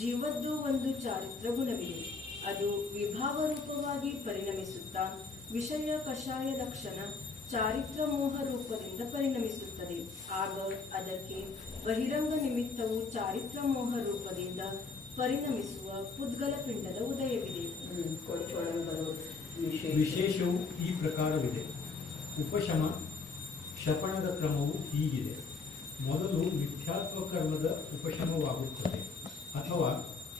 ಜೀವದ್ದು ಒಂದು ಚಾರಿತ್ರ ಗುಣವಿದೆ. ಅದು ವಿಭಾವ ರೂಪವಾಗಿ ಪರಿಣಮಿಸುತ್ತಾ ವಿಷಯ ಕಷಾಯ ಲಕ್ಷಣ ಚಾರಿತ್ರ ಮೋಹ ರೂಪದಿಂದ ಪರಿಣಮಿಸುತ್ತದೆ. ಆಗ ಅದಕ್ಕೆ ಬಹಿರಂಗ ನಿಮಿತ್ತವು ಚಾರಿತ್ರ ಮೋಹ ರೂಪದಿಂದ ಪರಿಣಮಿಸುವ ಪುದ್ಗಲ ಪಿಂಡದ ಉದಯವಿದೆ. ವಿಶೇಷವು ಈ ಪ್ರಕಾರವಿದೆ. ಉಪಶಮ ಶಪಣದ ಕ್ರಮವು ಹೀಗಿದೆ. ಮೊದಲು ಮಿಥ್ಯಾತ್ವ ಕರ್ಮದ ಉಪಶಮವಾಗುತ್ತದೆ ಅಥವಾ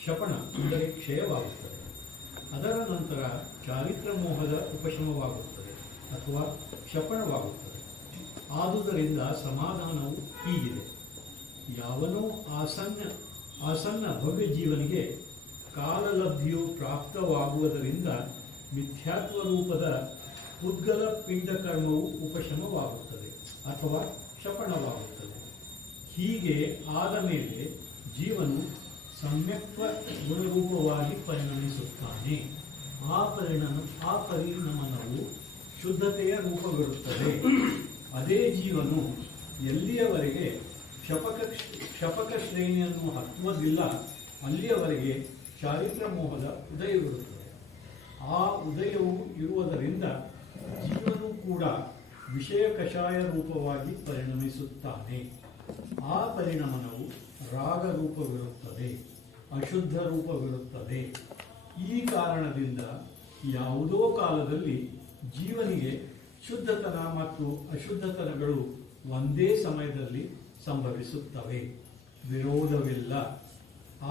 ಶಪಣ ಅಂದರೆ ಕ್ಷಯವಾಗುತ್ತದೆ. ಅದರ ನಂತರ ಚಾರಿತ್ರ ಮೋಹದ ಉಪಶಮವಾಗುತ್ತದೆ ಅಥವಾ ಶಪಣವಾಗುತ್ತದೆ. ಆದುದರಿಂದ ಸಮಾಧಾನವು ಹೀಗಿದೆ. ಯಾವನೋ ಆಸನ್ನ ಭವ್ಯ ಜೀವನಿಗೆ ಕಾಲಲಬ್ಧಿಯು ಪ್ರಾಪ್ತವಾಗುವುದರಿಂದ ಮಿಥ್ಯಾತ್ವ ರೂಪದ ಪುದ್ಗಲ ಪಿಂಡ ಕರ್ಮವು ಉಪಶಮವಾಗುತ್ತದೆ ಅಥವಾ ಶಪಣವಾಗುತ್ತದೆ. ಹೀಗೆ ಆದ ಮೇಲೆ ಜೀವನು ಸಮ್ಯಕ್ತ್ವ ಗುಣರೂಪವಾಗಿ ಪರಿಣಮಿಸುತ್ತಾನೆ. ಆ ಪರಿಣಮನವು ಶುದ್ಧತೆಯ ರೂಪವಿರುತ್ತದೆ. ಅದೇ ಜೀವನು ಎಲ್ಲಿಯವರೆಗೆ ಕ್ಷಪಕ ಶ್ರೇಣಿಯನ್ನು ಹತ್ತುವುದಿಲ್ಲ ಅಲ್ಲಿಯವರೆಗೆ ಚಾರಿತ್ರ ಮೋಹದ ಉದಯವಿರುತ್ತದೆ. ಆ ಉದಯವು ಇರುವುದರಿಂದ ಜೀವನು ಕೂಡ ವಿಷಯ ಕಷಾಯ ರೂಪವಾಗಿ ಪರಿಣಮಿಸುತ್ತಾನೆ. ಆ ಪರಿಣಮನವು ರಾಗ ರೂಪವಿರುತ್ತದೆ, ಅಶುದ್ಧ ರೂಪವಿರುತ್ತದೆ. ಈ ಕಾರಣದಿಂದ ಯಾವುದೋ ಕಾಲದಲ್ಲಿ ಜೀವನಿಗೆ ಶುದ್ಧತನ ಮತ್ತು ಅಶುದ್ಧತನಗಳು ಒಂದೇ ಸಮಯದಲ್ಲಿ ಸಂಭವಿಸುತ್ತವೆ. ವಿರೋಧವಿಲ್ಲ.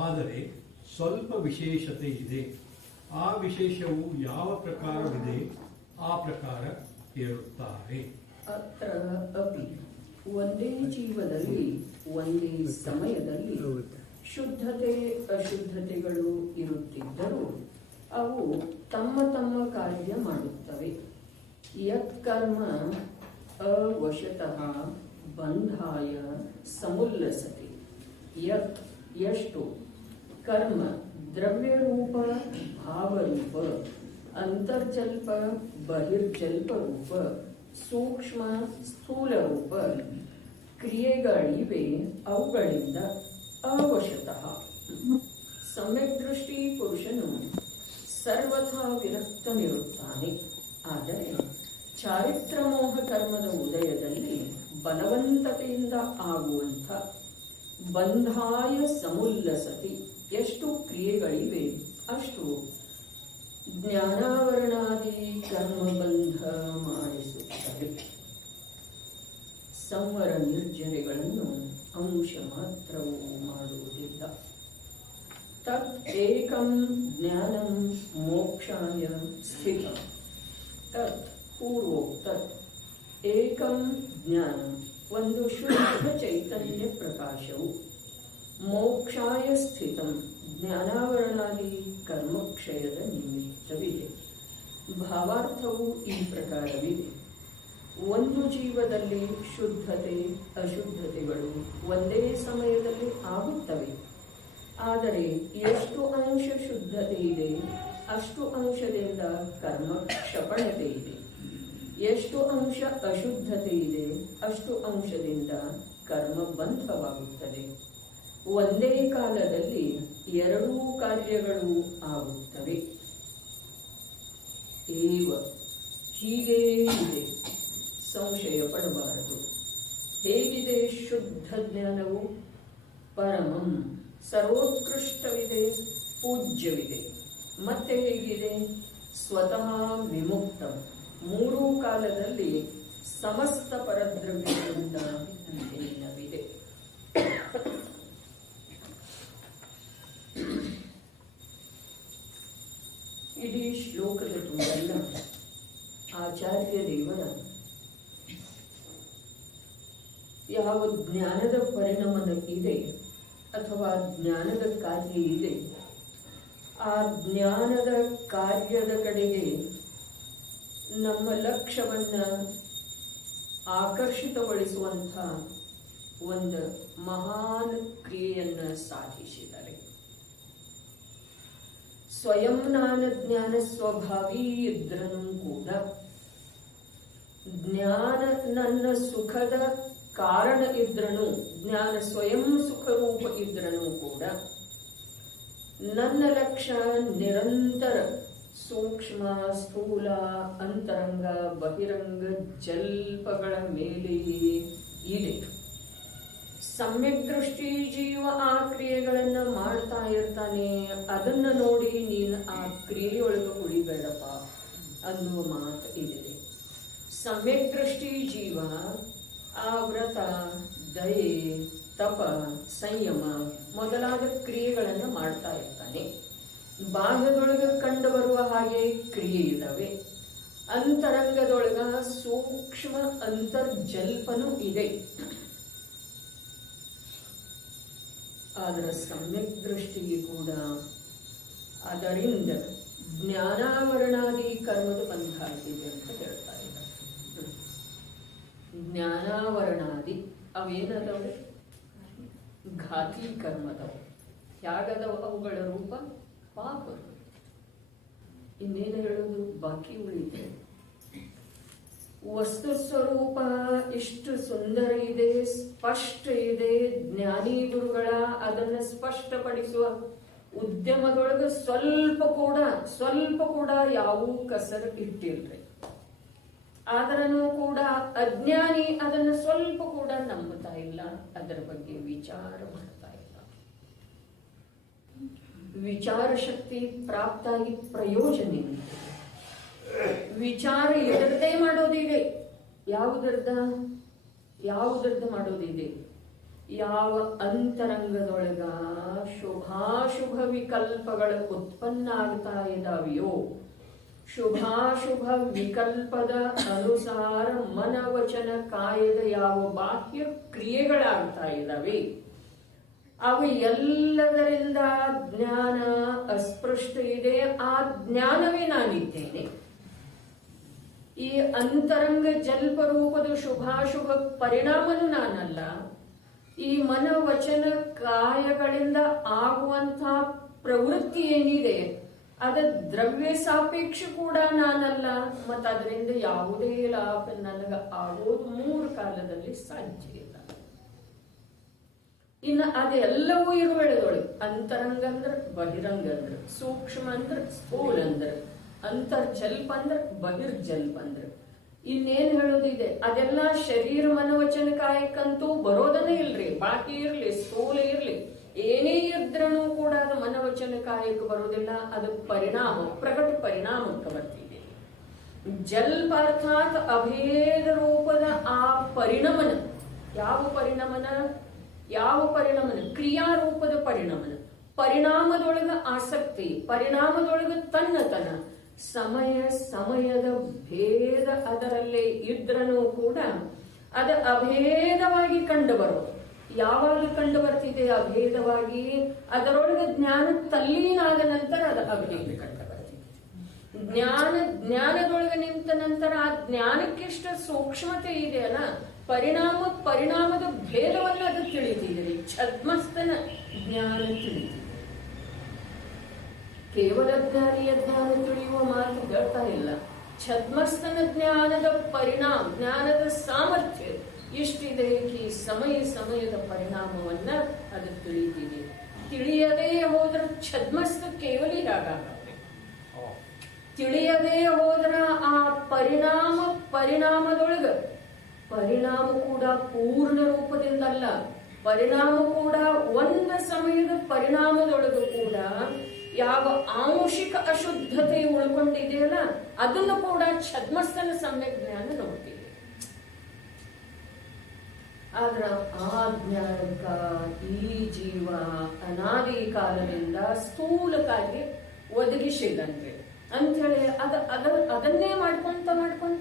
ಆದರೆ ಸ್ವಲ್ಪ ವಿಶೇಷತೆ ಇದೆ. ಆ ವಿಶೇಷವು ಯಾವ ಪ್ರಕಾರವಿದೆ ಆ ಪ್ರಕಾರ ಹೇಳುತ್ತಾರೆ. ಅತ್ರ ಅಪಿ ಒಂದೇ ಜೀವದಲ್ಲಿ ಒಂದೇ ಸಮಯದಲ್ಲಿ ಶುದ್ಧತೆ ಅಶುದ್ಧತೆಗಳು ಇರುತ್ತಿದ್ದರೂ ಅವು ತಮ್ಮ ತಮ್ಮ ಕಾರ್ಯ ಮಾಡುತ್ತವೆ. ಯತ್ಕರ್ಮ ಅವಶತಃ ಬಂಧಾಯ ಸಮುಲ್ಲಸತಿ. ಎಷ್ಟು ಕರ್ಮ ದ್ರವ್ಯರೂಪ ಭಾವರೂಪ ಅಂತರ್ಜಲ್ಪ ಬಹಿರ್ಜಲ್ಪ ರೂಪ ಸೂಕ್ಷ್ಮ ಸ್ಥೂಲ ರೂಪ ಕ್ರಿಯೆಗಳಿವೆ, ಅವುಗಳಿಂದ ಅವಶತಃ ಸಮ್ಯಕ್ ದೃಷ್ಟಿ ಪುರುಷನು ಸರ್ವಥಾ ವಿರಕ್ತನಿರುತ್ತಾನೆ. ಆದರೆ ಚಾರಿತ್ರ ಮೋಹ ಕರ್ಮದ ಉದಯದಲ್ಲಿ ಬಲವಂತತೆಯಿಂದ ಆಗುವಂಥ ಬಂಧಾಯ ಸಮುಲ್ಲಸತಿ. ಎಷ್ಟು ಕ್ರಿಯೆಗಳಿವೆ ಅಷ್ಟು ಜ್ಞಾನಾವರಣಾದಿ ಕರ್ಮಬಂಧ ಮಾಡಿಸುತ್ತವೆ. ಸಂವರ ನಿರ್ಜರೆಗಳನ್ನು ಅಂಶ ಮಾತ್ರವೂ ಮಾಡುವುದಿಲ್ಲ. ತತ್ ಏಕಂ ಜ್ಞಾನಂ ಮೋಕ್ಷಾಯ ಸ್ಥಿತ. ತತ್ ಪೂರ್ವೋಕ್ತ ಏಕಂ ಜ್ಞಾನಂ ಒಂದು ಶುದ್ಧ ಚೈತನ್ಯ ಪ್ರಕಾಶವು ಮೋಕ್ಷಾಯ ಸ್ಥಿತಂ ಜ್ಞಾನಾವರಣಾದಿ ಕರ್ಮಕ್ಷಯದ ನಿಮಿತ್ತವಿದೆ. ಭಾವಾರ್ಥವು ಈ ಪ್ರಕಾರವಿದೆ. ಒಂದು ಜೀವದಲ್ಲಿ ಶುದ್ಧತೆ ಅಶುದ್ಧತೆಗಳು ಒಂದೇ ಸಮಯದಲ್ಲಿ ಆಗುತ್ತವೆ. ಆದರೆ ಎಷ್ಟು ಅಂಶ ಶುದ್ಧತೆ ಇದೆ ಅಷ್ಟು ಅಂಶದಿಂದ ಕರ್ಮ ಕ್ಷಪಣತೆ ಇದೆ. ಎಷ್ಟು ಅಂಶ ಅಶುದ್ಧತೆ ಇದೆ ಅಷ್ಟು ಅಂಶದಿಂದ ಕರ್ಮ ಬಂಧವಾಗುತ್ತದೆ. ಒಂದೇ ಕಾಲದಲ್ಲಿ ಎರಡೂ ಕಾರ್ಯಗಳು ಆಗುತ್ತವೆ. ಏವ ಹೀಗೇ ಇದೆ, ಸಂಶಯ ಪಡಬಾರದು. ಹೇಗಿದೆ ಶುದ್ಧ ಜ್ಞಾನವು? ಪರಮಂ ಸರ್ವೋತ್ಕೃಷ್ಟವಿದೆ, ಪೂಜ್ಯವಿದೆ. ಮತ್ತೆ ಹೇಗಿದೆ? ಸ್ವತಃ ವಿಮುಕ್ತ, ಮೂರೂ ಕಾಲದಲ್ಲಿ ಸಮಸ್ತ ಪರದ್ರವ್ಯಗಳಿಂದ ಭಿನ್ನವಿದೆ. ಇಡೀ ಶ್ಲೋಕದ ತುಂಬೆಲ್ಲ ಆಚಾರ್ಯ ದೇವರ ಯಾವ ಜ್ಞಾನದ ಪರಿಣಮನ ಇದೆ ಅಥವಾ ಜ್ಞಾನದ ಕಾರ್ಯ ಇದೆ, ಆ ಜ್ಞಾನದ ಕಾರ್ಯದ ಕಡೆಗೆ ನಮ್ಮ ಲಕ್ಷ್ಯವನ್ನ ಆಕರ್ಷಿತಗೊಳಿಸುವಂಥ ಒಂದು ಮಹಾನ್ ಕ್ರಿಯೆಯನ್ನ ಸಾಧಿಸಿದ್ದಾರೆ. ಸ್ವಯಂ ಜ್ಞಾನ ಸ್ವಭಾವಿ ಇದ್ರನು ಕೂಡ, ಜ್ಞಾನ ನನ್ನ ಸುಖದ ಕಾರಣ ಇದ್ರನು, ಜ್ಞಾನ ಸ್ವಯಂ ಸುಖರೂಪ ಇದ್ರನು ಕೂಡ ನನ್ನ ಲಕ್ಷ್ಯ ನಿರಂತರ ಸೂಕ್ಷ್ಮ ಸ್ಥೂಲ ಅಂತರಂಗ ಬಹಿರಂಗ ಜಲ್ಪಗಳ ಮೇಲೆಯೇ ಇದೆ. ಸಮ್ಯಕ್ ದೃಷ್ಟಿ ಜೀವ ಆ ಕ್ರಿಯೆಗಳನ್ನ ಮಾಡ್ತಾ ಇರ್ತಾನೆ. ಅದನ್ನ ನೋಡಿ ನೀನು ಆ ಕ್ರಿಯೆಯೊಳಗೆ ಉಳಿಬೇಡಪ್ಪ ಅನ್ನುವ ಮಾತು ಇದೆ. ಸಮ್ಯಕ್ ದೃಷ್ಟಿ ಜೀವ ಆ ವ್ರತ, ದಯೆ, ತಪ, ಸಂಯಮ ಮೊದಲಾದ ಕ್ರಿಯೆಗಳನ್ನು ಮಾಡ್ತಾ ಇರ್ತಾನೆ. ಬಾಹ್ಯದೊಳಗೆ ಕಂಡು ಬರುವ ಹಾಗೆ ಕ್ರಿಯೆ ಇದ್ದಾವೆ. ಅಂತರಂಗದೊಳಗ ಸೂಕ್ಷ್ಮ ಅಂತರ್ಜಲ್ಪನೂ ಇದೆ. ಆದರೆ ಸಮ್ಯಕ್ ದೃಷ್ಟಿಗೆ ಕೂಡ ಅದರಿಂದ ಜ್ಞಾನಾವರಣಾದಿ ಕರ್ಮದ ಬಂಧ ಆಗಿದೆ ಅಂತ ಹೇಳ್ತಾ ಇದ್ದಾರೆ. ಜ್ಞಾನಾವರಣಾದಿ ಅವೇನದವು? ಘಾತಿ ಕರ್ಮದವು. ಯಾಗದವು ಅವುಗಳ ರೂಪ ಪಾಪ. ಇನ್ನೇನು ಹೇಳೋದು ಬಾಕಿ ಉಳಿದೆ. ವಸ್ತು ಸ್ವರೂಪ ಇಷ್ಟು ಸುಂದರ ಇದೆ, ಸ್ಪಷ್ಟ ಇದೆ. ಜ್ಞಾನಿ ಗುರುಗಳ ಅದನ್ನ ಸ್ಪಷ್ಟಪಡಿಸುವ ಉದ್ಯಮದೊಳಗೆ ಸ್ವಲ್ಪ ಕೂಡ ಯಾವ ಕಸರು ಇಟ್ಟಿಲ್ರಿ. ಆದ್ರೂ ಕೂಡ ಅಜ್ಞಾನಿ ಅದನ್ನು ಸ್ವಲ್ಪ ಕೂಡ ನಂಬುತ್ತಾ ಇಲ್ಲ, ಅದರ ಬಗ್ಗೆ ವಿಚಾರ ಮಾಡ್ತಾ ಇಲ್ಲ. ವಿಚಾರ ಶಕ್ತಿ ಪ್ರಾಪ್ತಾಗಿ ಪ್ರಯೋಜನ ಇದೆ. ವಿಚಾರ ಇದರದೇ ಮಾಡೋದಿದೆ. ಯಾವುದರ್ಧ ಮಾಡೋದಿದೆ? ಯಾವ ಅಂತರಂಗದೊಳಗ ಶುಭಾಶುಭ ವಿಕಲ್ಪಗಳ ಉತ್ಪನ್ನ ಆಗ್ತಾ ಇದಾವೆಯೋ, ಶುಭಾಶುಭ ವಿಕಲ್ಪದ ಅನುಸಾರ ಮನವಚನ ಕಾಯದ ಯಾವ ಬಾಹ್ಯ ಕ್ರಿಯೆಗಳಾಗ್ತಾ ಇದ್ದಾವೆ, ಅವು ಎಲ್ಲದರಿಂದ ಜ್ಞಾನ ಅಸ್ಪೃಷ್ಟ ಇದೆ. ಆ ಜ್ಞಾನವೇ ನಾನಿದ್ದೇನೆ. ಈ ಅಂತರಂಗ ಜಲ್ಪ ರೂಪದ ಶುಭಾಶುಭ ಪರಿಣಾಮನು ನಾನಲ್ಲ. ಈ ಮನವಚನ ಕಾಯಗಳಿಂದ ಆಗುವಂತ ಪ್ರವೃತ್ತಿ ಏನಿದೆ ಅದ ದ್ರವ್ಯ ಸಾಪೇಕ್ಷ ಕೂಡ ನಾನಲ್ಲ. ಮತ್ತು ಅದರಿಂದ ಯಾವುದೇ ಲಾಭ ನನಗ ಆಗೋದು 3 ಕಾಲದಲ್ಲಿ ಸಾಧ್ಯ ಇಲ್ಲ. ಇನ್ನು ಅದೆಲ್ಲವೂ ಇರುವೆಳದೊಳಗೆ ಅಂತರಂಗ ಅಂದ್ರ ಬಹಿರಂಗ ಅಂದ್ರ, ಸೂಕ್ಷ್ಮ ಅಂದ್ರ ಸ್ಥೂಲ ಅಂದ್ರ, ಅಂತರ್ಜಲ್ಪ ಅಂದ್ರ ಬಹಿರ್ಜಲ್ಪ ಅಂದ್ರ. ಇನ್ನೇನ್ ಹೇಳೋದಿದೆ? ಅದೆಲ್ಲ ಶರೀರ ಮನವಚನ ಕಾಯಕ್ಕಂತೂ ಬರೋದನ್ನೇ ಇಲ್ರಿ. ಬಾಕಿ ಇರ್ಲಿ, ಸ್ಥೂಲ ಇರ್ಲಿ, ಏನೇ ಇದ್ರೂ ಕೂಡ ಅದು ಮನವಚನ ಕಾಯಕ್ಕೆ ಬರೋದಿಲ್ಲ. ಅದು ಪರಿಣಾಮ, ಪ್ರಕಟ ಪರಿಣಾಮಕ್ಕೆ ಬರ್ತಿದೆ. ಜಲ್ಪ ಅರ್ಥಾತ್ ಅಭೇದ ರೂಪದ ಆ ಪರಿಣಮನ. ಯಾವ ಪರಿಣಮನ? ಕ್ರಿಯಾರೂಪದ ಪರಿಣಮನ. ಪರಿಣಾಮದೊಳಗ ಆಸಕ್ತಿ, ಪರಿಣಾಮದೊಳಗ ತನ್ನತನ, ಸಮಯದ ಭೇದ ಅದರಲ್ಲೇ ಇದ್ರೂ ಕೂಡ ಅದು ಅಭೇದವಾಗಿ ಕಂಡು ಬರೋದು. ಯಾವಾಗ ಕಂಡು ಬರ್ತಿದೆ ಅಭೇದವಾಗಿ? ಅದರೊಳಗೆ ಜ್ಞಾನ ತಲ್ಲೀನಾದ ನಂತರ ಅದು ಅಭೇದ ಕಂಡು ಬರ್ತಿದೆ. ಜ್ಞಾನದೊಳಗೆ ನಿಂತ ನಂತರ ಆ ಜ್ಞಾನಕ್ಕೆಷ್ಟು ಸೂಕ್ಷ್ಮತೆ ಇದೆಯಲ್ಲ, ಪರಿಣಾಮದ ಭೇದವನ್ನು ಅದು ತಿಳಿತಿದೆ. ಛದ್ಮಸ್ತನ ಜ್ಞಾನ ತಿಳಿತಿದೆ. ಕೇವಲ ಜ್ಞಾನಿಯ ಜ್ಞಾನ ತಿಳಿಯುವ ಮಾತು ಹೇಳ್ತಾ ಇಲ್ಲ. ಛದ್ಮಸ್ತನ ಜ್ಞಾನದ ಪರಿಣಾಮ, ಜ್ಞಾನದ ಸಾಮರ್ಥ್ಯ ಇಷ್ಟಿದೆ. ಈ ಸಮಯದ ಪರಿಣಾಮವನ್ನ ಅದು ತಿಳಿತಿದೆ. ತಿಳಿಯದೇ ಹೋದ್ರ ಛದ್ಮಸ್ತ ಕೇವಲಿರಾಗತ್ತೆ. ತಿಳಿಯದೇ ಹೋದ್ರ ಆ ಪರಿಣಾಮದೊಳಗ ಪರಿಣಾಮ ಕೂಡ ಪೂರ್ಣ ರೂಪದಿಂದಲ್ಲ. ಪರಿಣಾಮ ಕೂಡ ಒಂದು ಸಮಯದ ಪರಿಣಾಮದೊಳಗೂ ಕೂಡ ಯಾವ ಆಂಶಿಕ ಅಶುದ್ಧತೆ ಉಳ್ಕೊಂಡಿದೆಯಲ್ಲ ಅದನ್ನು ಕೂಡ ಛದ್ಮಸ್ಥನ ಸಮ್ಯಕ್ ಜ್ಞಾನ ನೋಡ್ತೀವಿ. ಆದ್ರ ಆ ಜ್ಞಾನಕ್ಕ ಈ ಜೀವ ಅನಾದಿ ಕಾಲದಿಂದ ಸ್ಥೂಲ ಕಾರ್ಯ ಒದಗಿಸಿದಂತೆ ಅಂಥೇಳಿ ಅದನ್ನೇ ಮಾಡ್ಕೊಂತ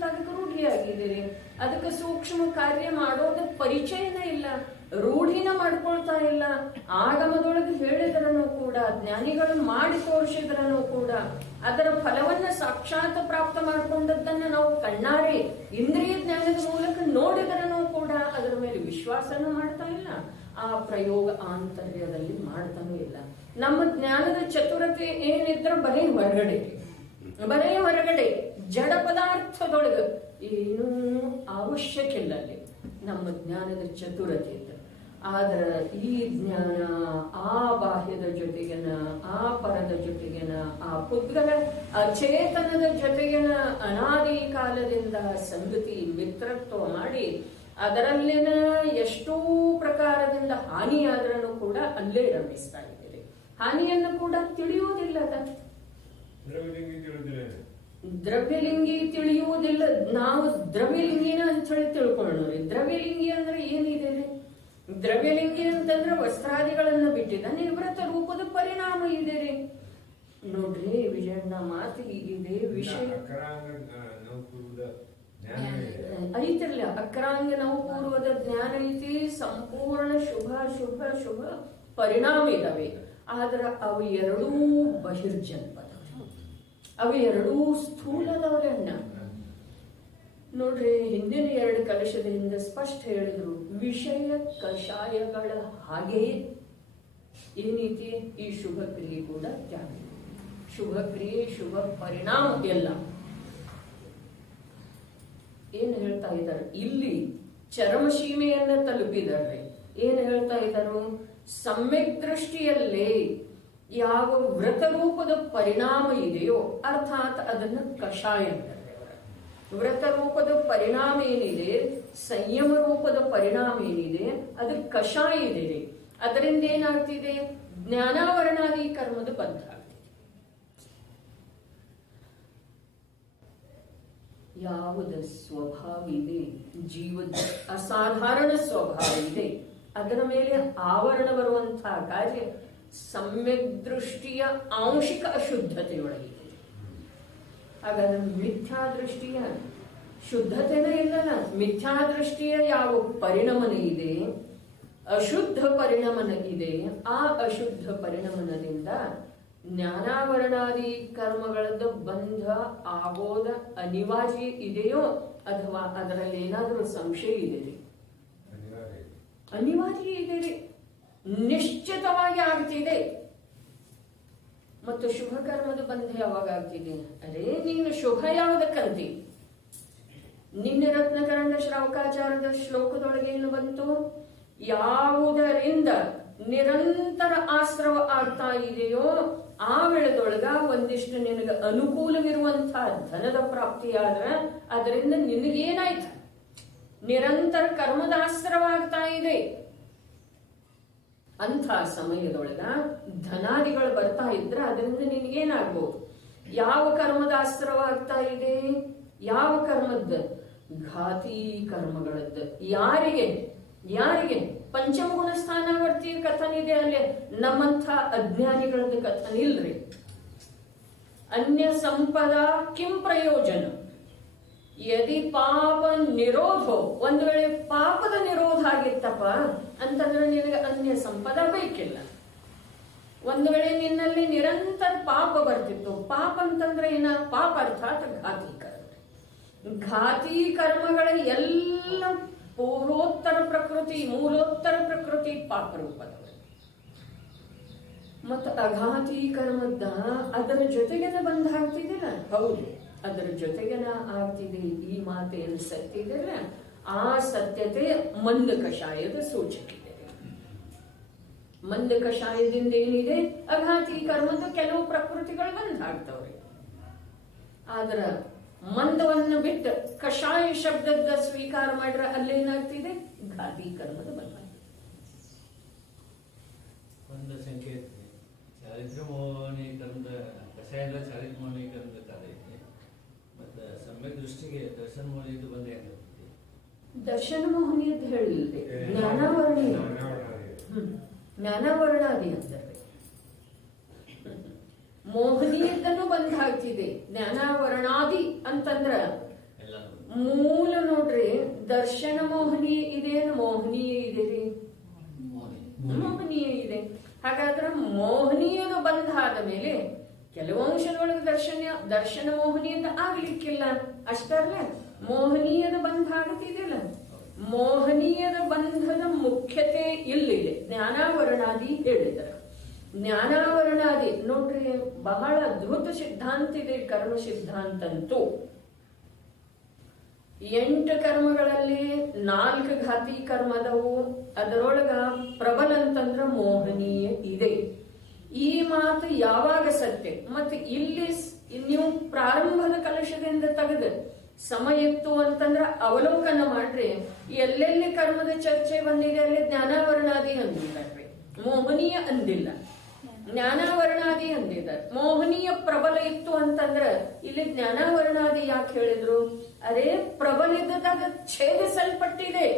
ಅದಕ್ಕೆ ರೂಢಿಯಾಗಿದ್ದೀರಿ. ಅದಕ್ಕೆ ಸೂಕ್ಷ್ಮ ಕಾರ್ಯ ಮಾಡೋದ ಪರಿಚಯನೇ ಇಲ್ಲ, ರೂಢಿನ ಮಾಡ್ಕೊಳ್ತಾ ಇಲ್ಲ. ಆಗಮದೊಳಗೆ ಹೇಳಿದ್ರನು ಕೂಡ, ಜ್ಞಾನಿಗಳು ಮಾಡಿ ತೋರಿಸಿದ್ರನು ಕೂಡ ಅದರ ಫಲವನ್ನ ಸಾಕ್ಷಾತ್ ಪ್ರಾಪ್ತ ಮಾಡಿಕೊಂಡದ್ದನ್ನ ನಾವು ಕಣ್ಣಾರೆ ಇಂದ್ರಿಯ ಜ್ಞಾನದ ಮೂಲಕ ನೋಡಿದ್ರನು ಕೂಡ ಅದರ ಮೇಲೆ ವಿಶ್ವಾಸನ ಮಾಡ್ತಾ ಇಲ್ಲ. ಆ ಪ್ರಯೋಗ ಆಂತರ್ಯದಲ್ಲಿ ಮಾಡ್ತಾನೂ ಇಲ್ಲ. ನಮ್ಮ ಜ್ಞಾನದ ಚತುರತೆ ಏನಿದ್ರ ಬರೀ ಹೊರಗಡೆ ಜಡ ಪದಾರ್ಥದೊಳಗೆ ಏನೂ ಅವಶ್ಯಕ ಇಲ್ಲ ಅಲ್ಲಿ ನಮ್ಮ ಜ್ಞಾನದ ಚತುರತೆ ಇದ್ದ. ಆದ್ರೆ ಈ ಜ್ಞಾನ ಆ ಬಾಹ್ಯದ ಜೊತೆಗಿನ ಆ ಪರದ ಜೊತೆಗಿನ ಆ ಪುದ್ಗಲ ಅಚೇತನದ ಜೊತೆಗಿನ ಅನಾದಿ ಕಾಲದಿಂದ ಸಂಗತಿ ಮಿತ್ರತ್ವ ಮಾಡಿ ಅದರಲ್ಲಿನ ಎಷ್ಟೋ ಪ್ರಕಾರದಿಂದ ಹಾನಿಯಾದ್ರೂ ಕೂಡ ಅಲ್ಲೇ ರಮಿಸ್ತಾ ಇದ್ದೀರಿ. ಹಾನಿಯನ್ನು ಕೂಡ ತಿಳಿಯುವುದಿಲ್ಲ. ದ್ರವ್ಯಲಿಂಗಿ ತಿಳಿಯುವುದಿಲ್ಲ. ನಾವು ದ್ರವ್ಯಲಿಂಗಿನ ಅಂತ ಹೇಳಿ ತಿಳ್ಕೊಳ್ಳೋರಿ. ದ್ರವ್ಯಲಿಂಗಿ ಅಂದ್ರೆ ಏನಿದೆ ರೀ? ದ್ರವ್ಯಲಿಂಗಿ ಅಂತಂದ್ರೆ ವಸ್ತ್ರಾದಿಗಳನ್ನ ಬಿಟ್ಟಿದ್ದ ನಿವೃತ್ತ ರೂಪದ ಪರಿಣಾಮ ಇದೆ ರೀ. ನೋಡ್ರಿ ವಿಜಯಣ್ಣ ಮಾತು ಹೀಗಿದೆ. ವಿಷಯ ಐತಿರ್ಲಿ, ಅಕ್ರಾಂಗ ನವಪೂರ್ವದ ಜ್ಞಾನ ಐತಿ, ಸಂಪೂರ್ಣ ಶುಭ ಶುಭ ಶುಭ ಪರಿಣಾಮ ಇದಾವೆ. ಆದ್ರ ಅವು ಎರಡೂ ಬಹಿರ್ಜನ್ಮದವ್ರೆ, ಅವು ಎರಡೂ ಸ್ಥೂಲದವ್ರೆ ಅಣ್ಣ. ನೋಡ್ರಿ ಹಿಂದಿನ 2 ಕಲಶದ ಹಿಂದೆ ಸ್ಪಷ್ಟ ಹೇಳಿದ್ರು, ವಿಷಯ ಕಷಾಯಗಳ ಹಾಗೆಯೇ ಏನೈತಿ ಈ ಶುಭ ಕ್ರಿಯೆ ಕೂಡ ತ್ಯಾಗ. ಶುಭ ಕ್ರಿಯೆ ಶುಭ ಪರಿಣಾಮ ಎಲ್ಲ ಏನ್ ಹೇಳ್ತಾ ಇದ್ದಾರೆ ಇಲ್ಲಿ? ಚರಮಸೀಮೆಯನ್ನ ತಲುಪಿದ್ದಾರೆ. ಏನ್ ಹೇಳ್ತಾ ಇದ್ದಾರೆ? ಸಮ್ಯಕ್ ದೃಷ್ಟಿಯಲ್ಲೇ ಯಾವ ವ್ರತರೂಪದ ಪರಿಣಾಮ ಇದೆಯೋ, ಅರ್ಥಾತ್ ಅದನ್ನ ಕಷಾಯ ಅಂತಾರೆ. ವ್ರತ ರೂಪದ ಪರಿಣಾಮ ಏನಿದೆ, ಸಂಯಮ ರೂಪದ ಪರಿಣಾಮ ಏನಿದೆ, ಅದು ಕಷಾಯ ಇದೆ. ಅದರಿಂದ ಏನಾಗ್ತಿದೆ? ಜ್ಞಾನಾವರಣಾದಿ ಕರ್ಮದ ಬಂಧ ಆಗ್ತಿದೆ. ಯಾವುದ ಸ್ವಭಾವ ಇದೆ, ಜೀವದ ಅಸಾಧಾರಣ ಸ್ವಭಾವ ಇದೆ, ಅದರ ಮೇಲೆ ಆವರಣ ಬರುವಂತಹ ಕಾರ್ಯ ಸಮ್ಯಕ್ ದೃಷ್ಟಿಯ ಆಂಶಿಕ ಅಶುದ್ಧತೆಯೊಳಗಿದೆ. ಹಾಗಾದ್ರೆ ಮಿಥ್ಯಾ ದೃಷ್ಟಿಯ ಶುದ್ಧತೆನೇ ಇಲ್ಲಲ್ಲ. ಮಿಥ್ಯಾ ದೃಷ್ಟಿಯ ಯಾವ ಪರಿಣಮನ ಇದೆ, ಅಶುದ್ಧ ಪರಿಣಮನ ಇದೆ, ಆ ಅಶುದ್ಧ ಪರಿಣಮನದಿಂದ ಜ್ಞಾನಾವರಣಾದಿ ಕರ್ಮಗಳದ್ದು ಬಂಧ ಆಗೋದ ಅನಿವಾರ್ಯ ಇದೆಯೋ, ಅಥವಾ ಅದರಲ್ಲಿ ಏನಾದರೂ ಸಂಶಯ ಇದೆ ರೀ? ಅನಿವಾರ್ಯ ಇದೆ ರೀ, ನಿಶ್ಚಿತವಾಗಿ ಆಗ್ತಿದೆ. ಮತ್ತು ಶುಭ ಕರ್ಮದ ಬಂಧ ಯಾವಾಗ ಆಗ್ತಿದೆ? ಅರೇ ನೀನು ಶುಭ ಯಾವುದಕ್ಕಂತಿ? ನಿನ್ನೆ ರತ್ನಕರಂಡ ಶ್ರಾವಕಾಚಾರದ ಶ್ಲೋಕದೊಳಗೆ ಏನು ಬಂತು? ಯಾವುದರಿಂದ ನಿರಂತರ ಆಶ್ರವ ಆಗ್ತಾ ಇದೆಯೋ ಆ ವೇಳೆದೊಳಗ ಒಂದಿಷ್ಟು ನಿನಗೆ ಅನುಕೂಲವಿರುವಂತಹ ಧನದ ಪ್ರಾಪ್ತಿಯಾದ್ರ ಅದರಿಂದ ನಿನಗೇನಾಯ್ತು? ನಿರಂತರ ಕರ್ಮದ ಆಶ್ರವ ಆಗ್ತಾ ಇದೆ. ಅಂಥ ಸಮಯದೊಳಗ ಧನಾದಿಗಳು ಬರ್ತಾ ಇದ್ರೆ ಅದರಿಂದ ನಿನಗೇನಾಗ್ಬೋದು? ಯಾವ ಕರ್ಮದ ಆಶ್ರವ ಆಗ್ತಾ ಇದೆ? ಯಾವ ಕರ್ಮದ? ಘಾತಿ ಕರ್ಮಗಳದ್ದು. ಯಾರಿಗೆ? ಯಾರಿಗೆ? ಪಂಚಮಗುಣ ಸ್ಥಾನಾವರ್ತಿ ಕಥನ ಇದೆ ಅಲ್ಲಿ. ನಮ್ಮಂಥ ಅಜ್ಞಾನಿಗಳದ್ದು ಕಥನ ಇಲ್ರಿ. ಅನ್ಯ ಸಂಪದ ಕಿಂ ಪ್ರಯೋಜನ ಯದಿ ಪಾಪ ನಿರೋಧೋ. ಒಂದು ವೇಳೆ ಪಾಪದ ನಿರೋಧ ಆಗಿತ್ತಪ್ಪ ಅಂತಂದ್ರೆ ನಿನಗೆ ಅನ್ಯ ಸಂಪದ ಬೇಕಿಲ್ಲ. ಒಂದು ವೇಳೆ ನಿನ್ನಲ್ಲಿ ನಿರಂತರ ಪಾಪ ಬರ್ತಿತ್ತು. ಪಾಪ ಅಂತಂದ್ರೆ ಏನ? ಪಾಪ ಅರ್ಥಾತ್ ಘಾತಿ ಕರ್ಮ. ಘಾತಿ ಕರ್ಮಗಳ ಎಲ್ಲ ಪೂರ್ವೋತ್ತರ ಪ್ರಕೃತಿ, ಮೂಲೋತ್ತರ ಪ್ರಕೃತಿ ಪಾಪ ರೂಪದವರು. ಮತ್ತು ಅಘಾತಿ ಕರ್ಮದ ಅದರ ಜೊತೆಗೆನ ಬಂದ ಆಗ್ತಿದಿಲ್ಲ? ಹೌದು, ಅದರ ಜೊತೆಗೆನ ಆಗ್ತಿದೆ. ಈ ಮಾತೇನು ಸತ್ಯ ಇದೆಲ್ಲ, ಆ ಸತ್ಯತೆ ಮಂದ ಕಷಾಯದ ಸೂಚಕ ಇದೆ. ಮಂದ ಕಷಾಯದಿಂದ ಏನಿದೆ? ಅಘಾತಿ ಕರ್ಮದ ಕೆಲವು ಪ್ರಕೃತಿಗಳು ಬಂದ್ ಆಗ್ತವ್ರೆ. ಆದ್ರ ಮಂದವನ್ನ ಬಿಟ್ಟು ಕಷಾಯ ಶಬ್ದದ ಸ್ವೀಕಾರ ಮಾಡ್ರೆ ಅಲ್ಲೇನಾಗ್ತಿದೆ? ಘಾತಿ ಕರ್ಮದ ಬಂದ. ಒಂದು ಸಂಕೇತ ಚಾರಿತ್ರ ಮೋಹನೀಕರಣದ ಕಷಾಯ ಅಂದ್ರೆ ಚಾರಿತ್ರ ಮೋಹನೀಕರಣದ ಕಾರ್ಯ ಐತಿ. ಮತ್ತೆ ಸಮ್ಯಕ್ ದೃಷ್ಟಿಗೆ ದರ್ಶನ ಮೋಹನೀಯದ್ದು ಬಂದೇ ಆಗಿರ್ತದೆ. ದರ್ಶನ ಮೋಹನೀಯದ್ದು ಹೇಳಿಲ್ರಿ, ಜ್ಞಾನಾವರಣೀಯ. ಜ್ಞಾನಾವರಣಾದಿ ಅಂತಾರೆ. ಮೋಹನೀಯದನ್ನು ಬಂದ್ ಆಗ್ತಿದೆ. ಜ್ಞಾನಾವರಣಾದಿ ಅಂತಂದ್ರ ಮೂಲ ನೋಡ್ರಿ, ದರ್ಶನ ಮೋಹನೀಯ ಇದೇನು? ಮೋಹನೀಯ ಇದೆ ರೀ, ಮೋಹನೀಯ ಇದೆ. ಹಾಗಾದ್ರೆ ಮೋಹನೀಯದ ಬಂಧ ಆದ ಮೇಲೆ ಕೆಲವು ಅಂಶದೊಳಗೆ ದರ್ಶನ ಮೋಹನೀಯದ ಆಗ್ಲಿಕ್ಕಿಲ್ಲ. ಅಷ್ಟರಲ್ಲೇ ಮೋಹನೀಯದ ಬಂಧ ಆಗತ್ತಿದೆಯಲ್ಲ, ಮೋಹನೀಯದ ಬಂಧದ ಮುಖ್ಯತೆ ಇಲ್ಲಿದೆ. ಜ್ಞಾನಾವರಣಾದಿ ಹೇಳಿದ್ದಾರೆ. ಜ್ಞಾನಾವರಣಾದಿ ನೋಡ್ರಿ, ಬಹಳ ಅದ್ಭುತ ಸಿದ್ಧಾಂತ ಇದೆ ಕರ್ಮ ಸಿದ್ಧಾಂತ ಅಂತೂ. 8 ಕರ್ಮಗಳಲ್ಲಿ 4 ಘಾತಿ ಕರ್ಮದವು. ಅದರೊಳಗ ಪ್ರಬಲ ಅಂತಂದ್ರ ಮೋಹನೀಯ ಇದೆ. ಈ ಮಾತು ಮಾತು ಯಾವಾಗ ಸತ್ಯ. ಮತ್ತೆ ಇಲ್ಲಿ ನೀವು ಪ್ರಾರಂಭದ ಕಲಶದಿಂದ ತೆಗೆದು ಸಮಯಿತ್ತು ಅಂತಂದ್ರ ಅವಲೋಕನ ಮಾಡ್ರಿ, ಎಲ್ಲೆಲ್ಲಿ ಕರ್ಮದ ಚರ್ಚೆ ಬಂದಿದೆ ಅಲ್ಲಿ ಜ್ಞಾನಾವರಣಾದಿ ಅಂದಿದ್ದಾರೆ, ಮೋಹನೀಯ ಅಂದಿಲ್ಲ. ಜ್ಞಾನಾವರಣಾದಿ ಅಂದಿದ್ದಾರೆ. ಮೋಹನೀಯ ಪ್ರಬಲ ಇತ್ತು ಅಂತಂದ್ರ ಇಲ್ಲಿ ಜ್ಞಾನಾವರಣಾದಿ ಯಾಕೆ ಹೇಳಿದ್ರು? ಅದೇ ಪ್ರಬಲಿದ್ದಾಗ ಛೇದಿಸಲ್ಪಟ್ಟಿದೆ,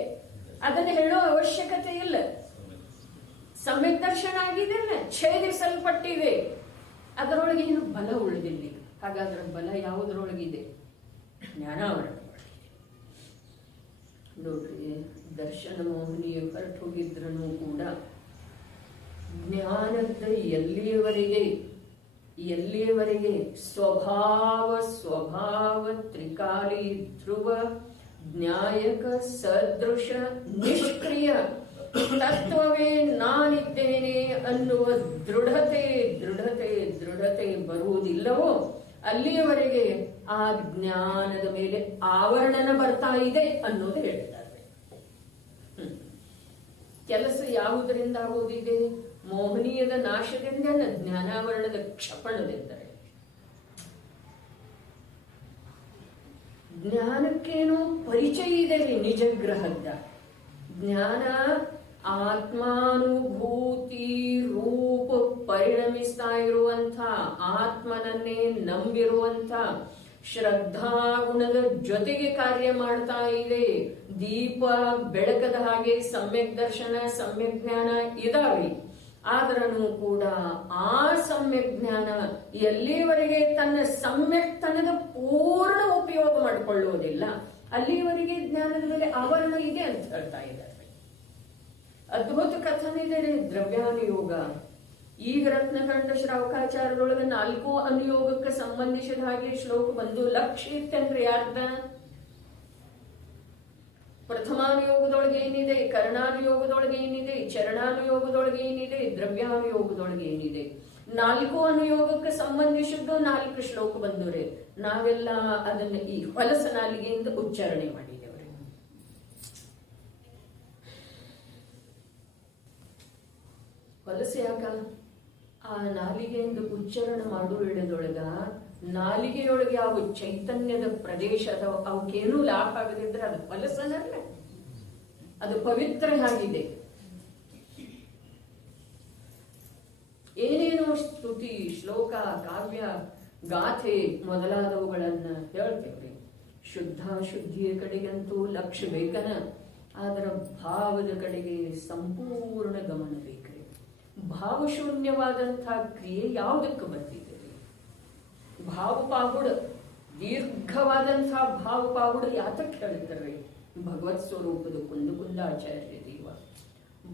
ಅದನ್ನ ಹೇಳೋ ಅವಶ್ಯಕತೆ ಇಲ್ಲ. ಸಮ್ಯಕ್ ದರ್ಶನ ಆಗಿದೆ, ಛೇದಿಸಲ್ಪಟ್ಟಿದೆ, ಅದರೊಳಗೆ ಏನು ಬಲ ಉಳಿದಿಲ್ಲ. ಹಾಗಾದ್ರೆ ಬಲ ಯಾವುದರೊಳಗಿದೆ? ಜ್ಞಾನಾವರಣ. ನೋಡ್ರಿ, ದರ್ಶನ ಮೋಹನೀಯ ಹೊರಟು ಹೋಗಿದ್ರೂ ಕೂಡ ಜ್ಞಾನದ ಎಲ್ಲಿಯವರೆಗೆ ಸ್ವಭಾವ ತ್ರಿಕಾಲಿ ಧ್ರುವ ನ್ಯಾಯಕ ಸದೃಶ ನಿಷ್ಕ್ರಿಯ ತತ್ವವೇ ನಾನಿದ್ದೇನೆ ಅನ್ನುವ ದೃಢತೆ ಬರುವುದಿಲ್ಲವೋ ಅಲ್ಲಿಯವರೆಗೆ ಆ ಜ್ಞಾನದ ಮೇಲೆ ಆವರಣನ ಬರ್ತಾ ಇದೆ ಅನ್ನೋದು ಹೇಳಿದ್ದಾರೆ. ಕೆಲಸ ಯಾವುದರಿಂದ ಆಗುವುದಿದೆ? ಮೋಹನೀಯದ ನಾಶದಿಂದ, ಜ್ಞಾನಾವರಣದ ಕ್ಷಪಣದಿಂದರೆ. ಜ್ಞಾನಕ್ಕೇನೋ ಪರಿಚಯ ಇದೆ ನಿಜಗ್ರಹದ ಜ್ಞಾನ. ಆತ್ಮಾನುಭೂತಿ ರೂಪ ಪರಿಣಮಿಸ್ತಾ ಇರುವಂಥ, ಆತ್ಮನನ್ನೇ ನಂಬಿರುವಂಥ ಶ್ರದ್ಧಾಗುಣದ ಜೊತೆಗೆ ಕಾರ್ಯ ಮಾಡ್ತಾ ಇದೆ. ದೀಪ ಬೆಳಕದ ಹಾಗೆ ಸಮ್ಯಕ್ ದರ್ಶನ, ಸಮ್ಯಕ್ ಜ್ಞಾನ ಇದಾವೆ. ಆದ್ರೂ ಕೂಡ ಆ ಸಮ್ಯಕ್ ಜ್ಞಾನ ಎಲ್ಲಿವರೆಗೆ ತನ್ನ ಸಮ್ಯಕ್ತನದ ಪೂರ್ಣ ಉಪಯೋಗ ಮಾಡಿಕೊಳ್ಳುವುದಿಲ್ಲ ಅಲ್ಲಿವರೆಗೆ ಜ್ಞಾನದ ಮೇಲೆ ಆವರಣ ಇದೆ ಅಂತ ಹೇಳ್ತಾ ಇದ್ದಾರೆ. ಅದ್ಭುತ ಕಥನ ಇದೆ ರೀ ದ್ರವ್ಯಾನುಯೋಗ. ಈಗ ರತ್ನಖಂಡ ಶ್ರಾವಕಾಚಾರದೊಳಗೆ 4 ಅನುಯೋಗಕ್ಕೆ ಸಂಬಂಧಿಸಿದ ಹಾಗೆ ಶ್ಲೋಕ ಬಂದು ಲಕ್ಷ್ಯ ಇತ್ತಂದ್ರೆ ಯಾರ್ದ? ಪ್ರಥಮಾನುಯೋಗದೊಳಗೆ ಏನಿದೆ, ಕರ್ಣಾನುಯೋಗದೊಳಗೆ ಏನಿದೆ, ಚರಣಾನುಯೋಗದೊಳಗೆ ಏನಿದೆ, ದ್ರವ್ಯಾನುಯೋಗದೊಳಗೆ ಏನಿದೆ. 4 ಅನುಯೋಗಕ್ಕೆ ಸಂಬಂಧಿಸಿದ್ದು 4 ಶ್ಲೋಕ ಬಂದವ್ರೆ. ನಾವೆಲ್ಲ ಅದನ್ನ ಈ ಹೊಲಸ ನಾಲಿಗೆಯಿಂದ ಉಚ್ಚಾರಣೆ ಮಾಡಿದ್ದೇವೆ. ಹೊಲಸ ಯಾಕ? ಆ ನಾಲಿಗೆಯಿಂದ ಉಚ್ಚಾರಣೆ ಮಾಡೋ ವೇಳೆದೊಳಗ ನಾಲಿಗೆಯೊಳಗೆ ಅವು ಚೈತನ್ಯದ ಪ್ರದೇಶ ಅಥವಾ ಅವಕ್ಕೇನೂ ಲಾಭ ಆಗದಿದ್ರೆ ಅದು ಹೊಲಸನಲ್ಲ, ಅದು ಪವಿತ್ರ ಆಗಿದೆ. ಏನೇನೋ ಸ್ತುತಿ, ಶ್ಲೋಕ, ಕಾವ್ಯ, ಗಾಥೆ ಮೊದಲಾದವುಗಳನ್ನ ಹೇಳ್ತೇವೆ. ಶುದ್ಧಿಯ ಕಡೆಗಂತೂ ಲಕ್ಷ್ಯ ಬೇಕನ, ಅದರ ಭಾವದ ಕಡೆಗೆ ಸಂಪೂರ್ಣ ಗಮನ ಬೇಕ್ರಿ. ಭಾವಶೂನ್ಯವಾದಂತಹ ಕ್ರಿಯೆ ಯಾವುದಕ್ಕೆ ಬರ್ತಿದೆ? ಭಾವಪಾಗುಡ, ದೀರ್ಘವಾದಂತಹ ಭಾವಪಾಗುಡ ಯಾತಕ್ಕೆ ಹೇಳ್ತಾರೆ? ಭಗವತ್ ಸ್ವರೂಪದ ಕುಂದಾಚಾರ್ಯ ದೇವ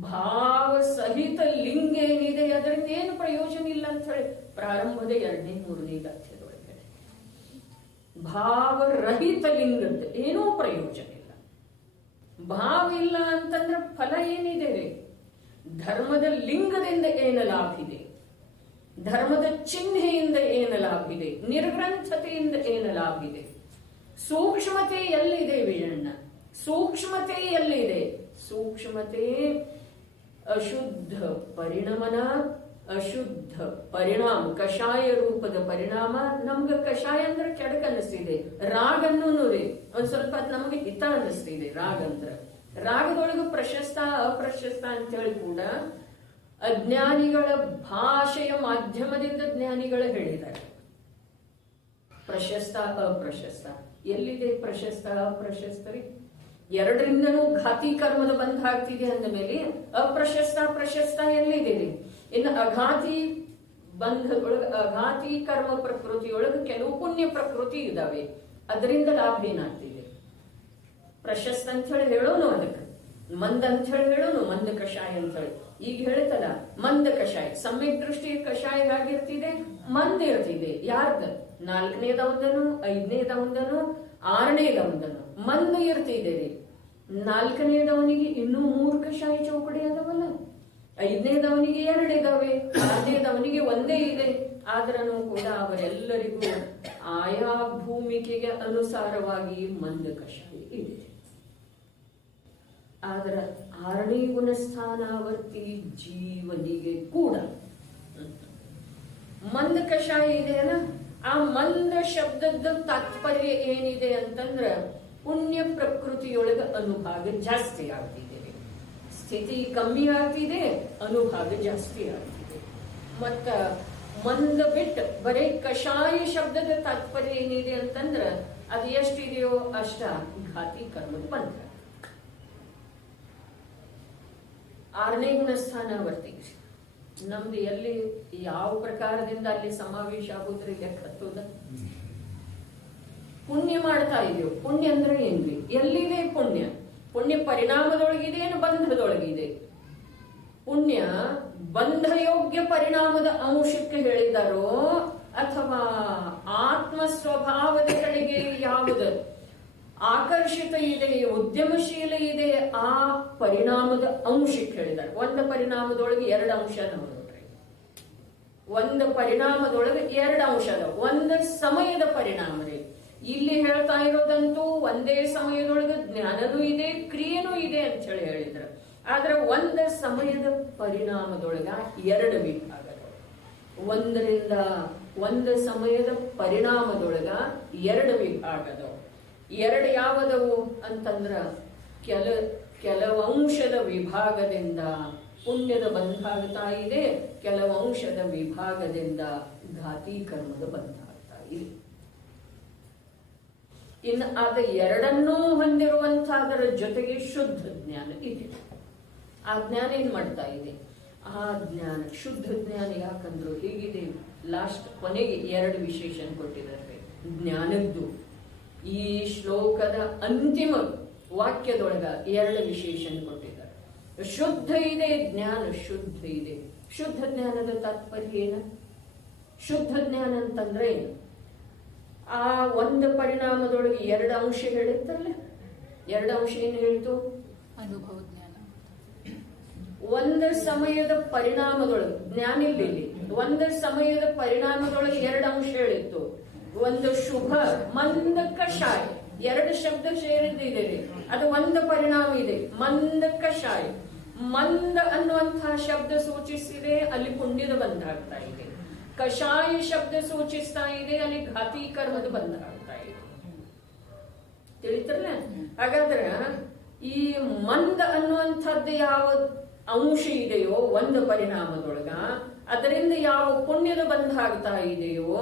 ಭಾವ ಸಹಿತ ಲಿಂಗ ಏನಿದೆ ಅದರಿಂದ ಏನು ಪ್ರಯೋಜನ ಇಲ್ಲ ಅಂತ ಹೇಳಿ ಪ್ರಾರಂಭದ 2ನೇ 3ನೇ ಗಾಥೆದೊಳಗೆ ಭಾವರಹಿತ ಲಿಂಗದ ಏನೂ ಪ್ರಯೋಜನ ಇಲ್ಲ. ಭಾವ ಇಲ್ಲ ಅಂತಂದ್ರೆ ಫಲ ಏನಿದೆ? ಧರ್ಮದ ಲಿಂಗದಿಂದ ಏನು ಲಾಭ ಇದೆ? ಧರ್ಮದ ಚಿಹ್ನೆಯಿಂದ ಏನು ಲಾಭ ಇದೆ? ನಿರ್ಗ್ರಂಥತೆಯಿಂದ ಏನು ಲಾಭ ಇದೆ? ಸೂಕ್ಷ್ಮತೆ ಎಲ್ಲಿದೆ ವಿಜಯಣ್ಣ? ಸೂಕ್ಷ್ಮತೆ ಎಲ್ಲಿದೆ? ಸೂಕ್ಷ್ಮತೆ ಅಶುದ್ಧ ಪರಿಣಮನ, ಅಶುದ್ಧ ಪರಿಣಾಮ, ಕಷಾಯ ರೂಪದ ಪರಿಣಾಮ. ನಮ್ಗೆ ಕಷಾಯ ಅಂದ್ರೆ ಕೆಡಕ ಅನ್ನಿಸ್ತಿದೆ, ರಾಗ ಅನ್ನೋರಿ ಒಂದ್ ಸ್ವಲ್ಪ ನಮಗೆ ಹಿತ ಅನ್ನಿಸ್ತಿದೆ. ರಾಗ ಅಂದ್ರೆ ರಾಗದೊಳಗೆ ಪ್ರಶಸ್ತ ಅಪ್ರಶಸ್ತ ಅಂತ ಹೇಳಿ ಕೂಡ ಅಜ್ಞಾನಿಗಳ ಭಾಷೆಯ ಮಾಧ್ಯಮದಿಂದ ಜ್ಞಾನಿಗಳು ಹೇಳಿದ್ದಾರೆ. ಪ್ರಶಸ್ತ ಅಪ್ರಶಸ್ತ ಎಲ್ಲಿದೆ? ಪ್ರಶಸ್ತ ಅಪ್ರಶಸ್ತರಿ ಎರಡರಿಂದನೂ ಘಾತಿ ಕರ್ಮದ ಬಂಧ ಆಗ್ತಿದೆ ಅಂದ ಮೇಲೆ ಅಪ್ರಶಸ್ತ ಪ್ರಶಸ್ತ ಎಲ್ಲಿದೆ? ಇನ್ನು ಅಘಾತಿ ಬಂಧದೊಳಗೆ, ಅಘಾತಿ ಕರ್ಮ ಪ್ರಕೃತಿಯೊಳಗೆ ಕೆಲವು ಪುಣ್ಯ ಪ್ರಕೃತಿ ಇದಾವೆ, ಅದರಿಂದ ಲಾಭ ಏನಾಗ್ತಿದೆ? ಪ್ರಶಸ್ತ ಅಂತ ಹೇಳಿ ಹೇಳೋನು, ಅದಕ್ಕೆ ಮಂದ ಅಂತ ಹೇಳಿ ಹೇಳೋನು, ಮಂದ ಕಷಾಯ ಅಂತ ಹೇಳಿ. ಈಗ ಹೇಳ್ತಲ್ಲ ಮಂದ ಕಷಾಯ, ಸಮ್ಯಕ್ ದೃಷ್ಟಿಯ ಕಷಾಯ ಆಗಿರ್ತಿದೆ, ಮಂದ ಇರ್ತಿದೆ. ಯಾರ್ದ? 4ನೇದವಂದನು, 5ನೇದವಂದನು, 6ನೇದವಂದನು ಮಂದ ಇರ್ತಿದೆ ರೀ. 4ನೇದವನಿಗೆ ಇನ್ನೂ 3 ಕಷಾಯ ಚೌಕಡಿ ಅದಾವಲ್ಲ, 5ನೇದವನಿಗೆ 2 ಇದಾವೆ, 6ನೇದವನಿಗೆ 1 ಇದೆ. ಆದ್ರೂ ಕೂಡ ಅವರೆಲ್ಲರಿಗೂ ಆಯಾ ಭೂಮಿಕೆಗೆ ಅನುಸಾರವಾಗಿ ಮಂದ ಕಷಾಯ ಇದೆ. ಆದ್ರ 6ನೇ ಗುಣಸ್ಥಾನಾವರ್ತಿ ಜೀವನಿಗೆ ಕೂಡ ಮಂದ ಕಷಾಯ ಇದೆಯಲ್ಲ, ಆ ಮಂದ ಶಬ್ದದ ತಾತ್ಪರ್ಯ ಏನಿದೆ ಅಂತಂದ್ರ ಪುಣ್ಯ ಪ್ರಕೃತಿಯೊಳಗ ಅನುಭಾಗ ಜಾಸ್ತಿ ಆಗ್ತಿದೆ, ಸ್ಥಿತಿ ಕಮ್ಮಿ ಆಗ್ತಿದೆ, ಅನುಭಾಗ ಜಾಸ್ತಿ ಆಗ್ತಿದೆ. ಮತ್ತ ಮಂದ ಬಿಟ್ಟು ಬರೀ ಕಷಾಯ ಶಬ್ದದ ತಾತ್ಪರ್ಯ ಏನಿದೆ ಅಂತಂದ್ರ ಅದು ಎಷ್ಟಿದೆಯೋ ಅಷ್ಟ ಘಾತಿ ಕರ್ಮದ ಬಂಧ. 6ನೇ ಗುಣಸ್ಥಾನ ವರ್ತಿಗೆ ನಮ್ದು ಎಲ್ಲಿ ಯಾವ ಪ್ರಕಾರದಿಂದ ಅಲ್ಲಿ ಸಮಾವೇಶ ಆಗೋದ್ರಿ ಲೆಕ್ಕ ಹತ್ತೋದ. ಪುಣ್ಯ ಮಾಡ್ತಾ ಇದೆಯೋ, ಪುಣ್ಯ ಅಂದ್ರೆ ಏನ್ರಿ? ಎಲ್ಲಿದೆ ಪುಣ್ಯ? ಪುಣ್ಯ ಪರಿಣಾಮದೊಳಗಿದೆ ಏನು ಬಂಧದೊಳಗಿದೆ? ಪುಣ್ಯ ಬಂಧಯೋಗ್ಯ ಪರಿಣಾಮದ ಅಂಶಕ್ಕೆ ಹೇಳಿದಾರೋ ಅಥವಾ ಆತ್ಮ ಸ್ವಭಾವದ ಕಡೆಗೆ ಯಾವುದು ಆಕರ್ಷಿತ ಇದೆ, ಉದ್ಯಮಶೀಲ ಇದೆ, ಆ ಪರಿಣಾಮದ ಅಂಶಕ್ಕೆ ಹೇಳಿದ್ದಾರೆ. ಒಂದು ಪರಿಣಾಮದೊಳಗೆ 2 ಅಂಶ ಅದಾವ ನೋಡ್ರಿ. ಒಂದು ಪರಿಣಾಮದೊಳಗೆ 2 ಅಂಶ ಅದಾವ. ಒಂದು ಸಮಯದ ಪರಿಣಾಮ ರೀ. ಇಲ್ಲಿ ಹೇಳ್ತಾ ಇರೋದಂತೂ ಒಂದೇ ಸಮಯದೊಳಗೆ ಜ್ಞಾನನೂ ಇದೆ, ಕ್ರಿಯೆನೂ ಇದೆ ಅಂತ ಹೇಳಿ ಹೇಳಿದ್ರು. ಆದ್ರೆ ಒಂದು ಸಮಯದ ಪರಿಣಾಮದೊಳಗ 2 ವಿಭಾಗಗಳು. ಒಂದು ಸಮಯದ ಪರಿಣಾಮದೊಳಗ 2 ವಿಭಾಗದವು. 2 ಯಾವದವು ಅಂತಂದ್ರ ಕೆಲವು ಅಂಶದ ವಿಭಾಗದಿಂದ ಪುಣ್ಯದ ಬಂಧ ಆಗ್ತಾ ಇದೆ, ಕೆಲವು ಅಂಶದ ವಿಭಾಗದಿಂದ ಘಾತಿ ಕರ್ಮದ ಬಂಧ ಆಗ್ತಾ ಇದೆ. ಇನ್ನು ಆದ 2ನ್ನೂ ಹೊಂದಿರುವಂತಹದರ ಜೊತೆಗೆ ಶುದ್ಧ ಜ್ಞಾನ ಇದೆ. ಆ ಜ್ಞಾನ ಏನ್ ಮಾಡ್ತಾ ಇದೆ? ಆ ಜ್ಞಾನ ಶುದ್ಧ ಜ್ಞಾನ ಯಾಕಂದ್ರು ಹೀಗಿದೆ. ಲಾಸ್ಟ್ ಕೊನೆಗೆ 2 ವಿಶೇಷಣ ಕೊಟ್ಟಿದ್ದಾರೆ ಜ್ಞಾನದ್ದು. ಈ ಶ್ಲೋಕದ ಅಂತಿಮ ವಾಕ್ಯದೊಳಗ 2 ವಿಶೇಷಣ ಕೊಟ್ಟಿದ್ದಾರೆ. ಶುದ್ಧ ಇದೆ ಜ್ಞಾನ, ಶುದ್ಧ ಇದೆ. ಶುದ್ಧ ಜ್ಞಾನದ ತಾತ್ಪರ್ಯ ಏನ? ಶುದ್ಧ ಜ್ಞಾನ ಅಂತಂದ್ರೆ ಏನು? ಆ ಒಂದು ಪರಿಣಾಮದೊಳಗೆ 2 ಅಂಶ ಹೇಳಿತ್ತಲ್ಲ, 2 ಅಂಶ ಏನು ಹೇಳ್ತು? ಅನುಭವ ಜ್ಞಾನ. ಒಂದು ಸಮಯದ ಪರಿಣಾಮದೊಳಗೆ ಜ್ಞಾನ ಇಲ್ಲಿ ಒಂದು ಸಮಯದ ಪರಿಣಾಮದೊಳಗೆ 2 ಅಂಶ ಹೇಳಿತ್ತು. ಒಂದು ಶುಭ, ಮಂದ ಕಷಾಯ, 2 ಶಬ್ದ ಸೇರಿದ್ದಿದೆ. ಅದು ಒಂದು ಪರಿಣಾಮ ಇದೆ, ಮಂದ ಕಷಾಯ. ಮಂದ ಅನ್ನುವಂತಹ ಶಬ್ದ ಸೂಚಿಸಿದೆ, ಅಲ್ಲಿ ಪುಣ್ಯದ ಬಂಧ ಆಗ್ತಾ ಇದೆ. ಕಷಾಯ ಶಬ್ದ ಸೂಚಿಸ್ತಾ ಇದೆ, ಅಲ್ಲಿ ಘಾತಿ ಕರ್ಮದ ಬಂಧ ಆಗ್ತಾ ಇದೆ. ತಿಳಿತಲ್ಲ? ಹಾಗಾದ್ರೆ ಈ ಮಂದ ಅನ್ನುವಂಥದ್ದು ಯಾವ ಅಂಶ ಇದೆಯೋ ಒಂದು ಪರಿಣಾಮದೊಳಗ, ಅದರಿಂದ ಯಾವ ಪುಣ್ಯದ ಬಂಧ ಆಗ್ತಾ ಇದೆಯೋ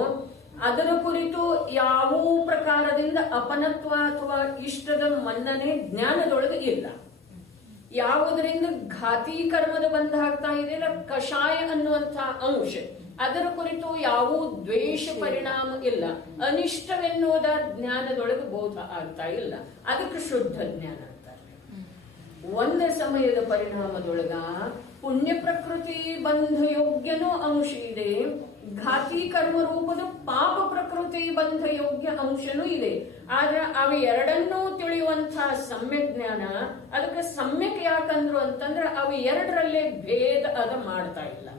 ಅದರ ಕುರಿತು ಯಾವ ಪ್ರಕಾರದಿಂದ ಅಪನತ್ವ ಅಥವಾ ಇಷ್ಟದ ಮನ್ನಣೆ ಜ್ಞಾನದೊಳಗೆ ಇಲ್ಲ. ಯಾವುದರಿಂದ ಘಾತಿ ಕರ್ಮದ ಬಂಧ ಆಗ್ತಾ ಇದೆಯಲ್ಲ, ಕಷಾಯ ಅನ್ನುವಂತಹ ಅಂಶ, ಅದರ ಕುರಿತು ಯಾವ ದ್ವೇಷ ಪರಿಣಾಮ ಇಲ್ಲ. ಅನಿಷ್ಟವೆನ್ನುವುದ ಜ್ಞಾನದೊಳಗೆ ಬೋಧ ಆಗ್ತಾ ಇಲ್ಲ. ಅದಕ್ಕೆ ಶುದ್ಧ ಜ್ಞಾನ ಅಂತಾರೆ. ಒಂದು ಸಮಯದ ಪರಿಣಾಮದೊಳಗ ಪುಣ್ಯ ಪ್ರಕೃತಿ ಬಂಧ ಯೋಗ್ಯನೂ ಅಂಶ ಇದೆ, ಘಾತಿ ಕರ್ಮ ರೂಪದ ಪಾಪ ಪ್ರಕೃತಿ ಬಂಧ ಯೋಗ್ಯ ಅಂಶನೂ ಇದೆ. ಆದ್ರೆ ಅವು 2ನ್ನೂ ತಿಳಿಯುವಂತಹ ಸಮ್ಯಕ್ ಜ್ಞಾನ. ಅದಕ್ಕೆ ಸಮ್ಯಕ್ ಯಾಕಂದ್ರು ಅಂತಂದ್ರೆ ಅವು 2ರಲ್ಲೇ ಭೇದ ಅದ ಮಾಡ್ತಾ ಇಲ್ಲ.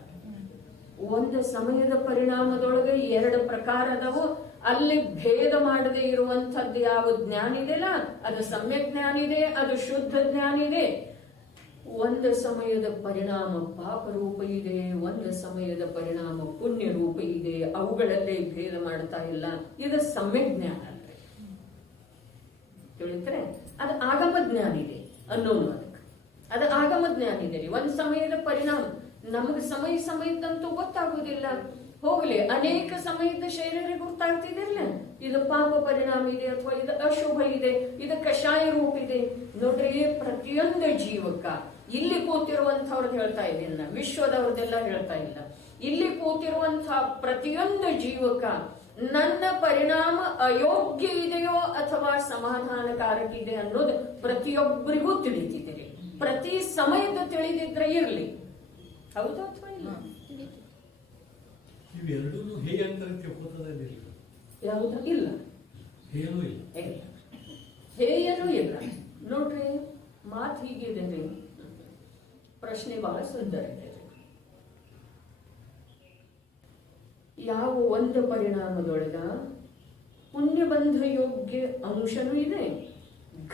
ಒಂದು ಸಮಯದ ಪರಿಣಾಮದೊಳಗೆ 2 ಪ್ರಕಾರ ಅದಾವು. ಅಲ್ಲಿ ಭೇದ ಮಾಡದೆ ಇರುವಂತದ್ದು ಯಾವ ಜ್ಞಾನ ಇದೆಯಲ್ಲ, ಅದು ಸಮ್ಯಕ್ ಜ್ಞಾನ ಇದೆ, ಅದು ಶುದ್ಧ ಜ್ಞಾನ ಇದೆ. ಒಂದು ಸಮಯದ ಪರಿಣಾಮ ಪಾಪ ರೂಪ ಇದೆ, ಒಂದು ಸಮಯದ ಪರಿಣಾಮ ಪುಣ್ಯ ರೂಪ ಇದೆ. ಅವುಗಳಲ್ಲೇ ಭೇದ ಮಾಡ್ತಾ ಇಲ್ಲ. ಇದು ಸಮ್ಯಕ್ ಜ್ಞಾನ ಅಂದ್ರೆ ತಿಳಿದ್ರೆ ಅದು ಆಗಮ ಜ್ಞಾನ ಇದೆ ಅನ್ನೋನು. ಅದು ಆಗಮ ಜ್ಞಾನ ಇದೆ ರೀ. ಒಂದ್ ಸಮಯದ ಪರಿಣಾಮ ನಮಗೆ ಸಮಯದಂತೂ ಗೊತ್ತಾಗುವುದಿಲ್ಲ. ಹೋಗ್ಲಿ, ಅನೇಕ ಸಮಯದ ಶರೀರ ಗೊತ್ತಾಗ್ತಿದಿಲ್ಲ. ಇದು ಪಾಪ ಪರಿಣಾಮ ಇದೆ ಅಥವಾ ಇದು ಅಶುಭ ಇದೆ, ಇದು ಕಷಾಯ ರೂಪ ಇದೆ. ನೋಡ್ರಿ, ಪ್ರತಿಯೊಂದು ಜೀವಕ್ಕ ಇಲ್ಲಿ ಕೂತಿರುವಂತವ್ರದ್ದು ಹೇಳ್ತಾ ಇದ್ದೀನಿ, ವಿಶ್ವದವ್ರದ್ದೆಲ್ಲ ಹೇಳ್ತಾ ಇಲ್ಲ. ಇಲ್ಲಿ ಕೂತಿರುವಂತಹ ಪ್ರತಿಯೊಂದು ಜೀವಕ್ಕ ನನ್ನ ಪರಿಣಾಮ ಅಯೋಗ್ಯ ಇದೆಯೋ ಅಥವಾ ಸಮಾಧಾನಕಾರಕ ಇದೆ ಅನ್ನೋದು ಪ್ರತಿಯೊಬ್ಬರಿಗೂ ತಿಳಿತಿದೆ. ಪ್ರತಿ ಸಮಯದ ತಿಳಿದಿದ್ರೆ ಇರ್ಲಿ, ಹೌದಾ ಅಥವಾ ಇಲ್ಲ? ಇವೆರಡೂ ಹೇಗೆ ಅಂತರಕ್ಕೆ ಹೋಗ್ತದೆ? ಯಾವುದು ಇಲ್ಲ, ಹೇಯನೂ ಇಲ್ಲ, ಹೇಯನೂ ಇಲ್ಲ. ನೋಡ್ರಿ, ಮಾತು ಹೀಗಿದೆ ರೀ. ಪ್ರಶ್ನೆ ಬಹಳ ಸುಂದರ ಇದೆ. ಯಾವ ಒಂದು ಪರಿಣಾಮದೊಳಗ ಪುಣ್ಯಬಂಧ ಯೋಗ್ಯ ಅಂಶನೂ ಇದೆ,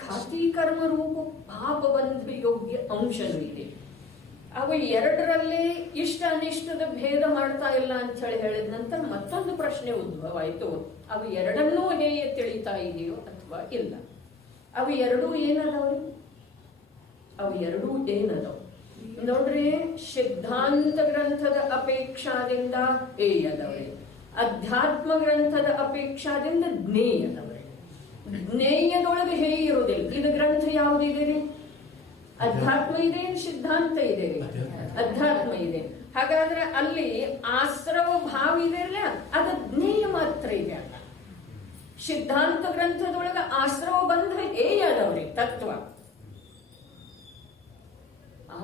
ಘಾತಿ ಕರ್ಮ ರೂಪ ಪಾಪ ಬಂಧ ಯೋಗ್ಯ ಅಂಶನೂ ಇದೆ. ಅವು ಎರಡರಲ್ಲಿ ಇಷ್ಟ ಅನಿಷ್ಟದ ಭೇದ ಮಾಡ್ತಾ ಇಲ್ಲ ಅಂತ ಹೇಳಿದ ನಂತರ ಮತ್ತೊಂದು ಪ್ರಶ್ನೆ ಉದ್ಭವ ಆಯ್ತು. ಅವು ಎರಡನ್ನೂ ಹೇಗೆ ತಿಳಿತಾ ಇದೆಯೋ ಅಥವಾ ಇಲ್ಲ? ಅವು ಎರಡೂ ಏನದವು? ಅವು ಎರಡೂ ಏನದವು ನೋಡ್ರಿ, ಸಿದ್ಧಾಂತ ಗ್ರಂಥದ ಅಪೇಕ್ಷಾದಿಂದ ಏಯದವ್ರೆ, ಅಧ್ಯಾತ್ಮ ಗ್ರಂಥದ ಅಪೇಕ್ಷಾದಿಂದ ಜ್ಞೇಯದವ್ರೆ. ಜ್ಞೇಯದೊಳಗೆ ಹೇಗೆ ಇರುವುದಿಲ್ಲ. ಇದು ಗ್ರಂಥ ಯಾವುದಿದೆ ರೀ? ಅಧ್ಯಾತ್ಮ ಇದೆ, ಸಿದ್ಧಾಂತ ಇದೆ, ಅಧ್ಯಾತ್ಮ ಇದೆ. ಹಾಗಾದ್ರೆ ಅಲ್ಲಿ ಆಶ್ರವ ಭಾವ ಇದೆಯಲ್ಲ, ಅದು ಜ್ಞೇಯ ಮಾತ್ರ ಇದೆ. ಅಲ್ಲ, ಸಿದ್ಧಾಂತ ಗ್ರಂಥದೊಳಗ ಆಶ್ರವ ಬಂಧ ಹೇಯದವ್ರಿ ತತ್ವ.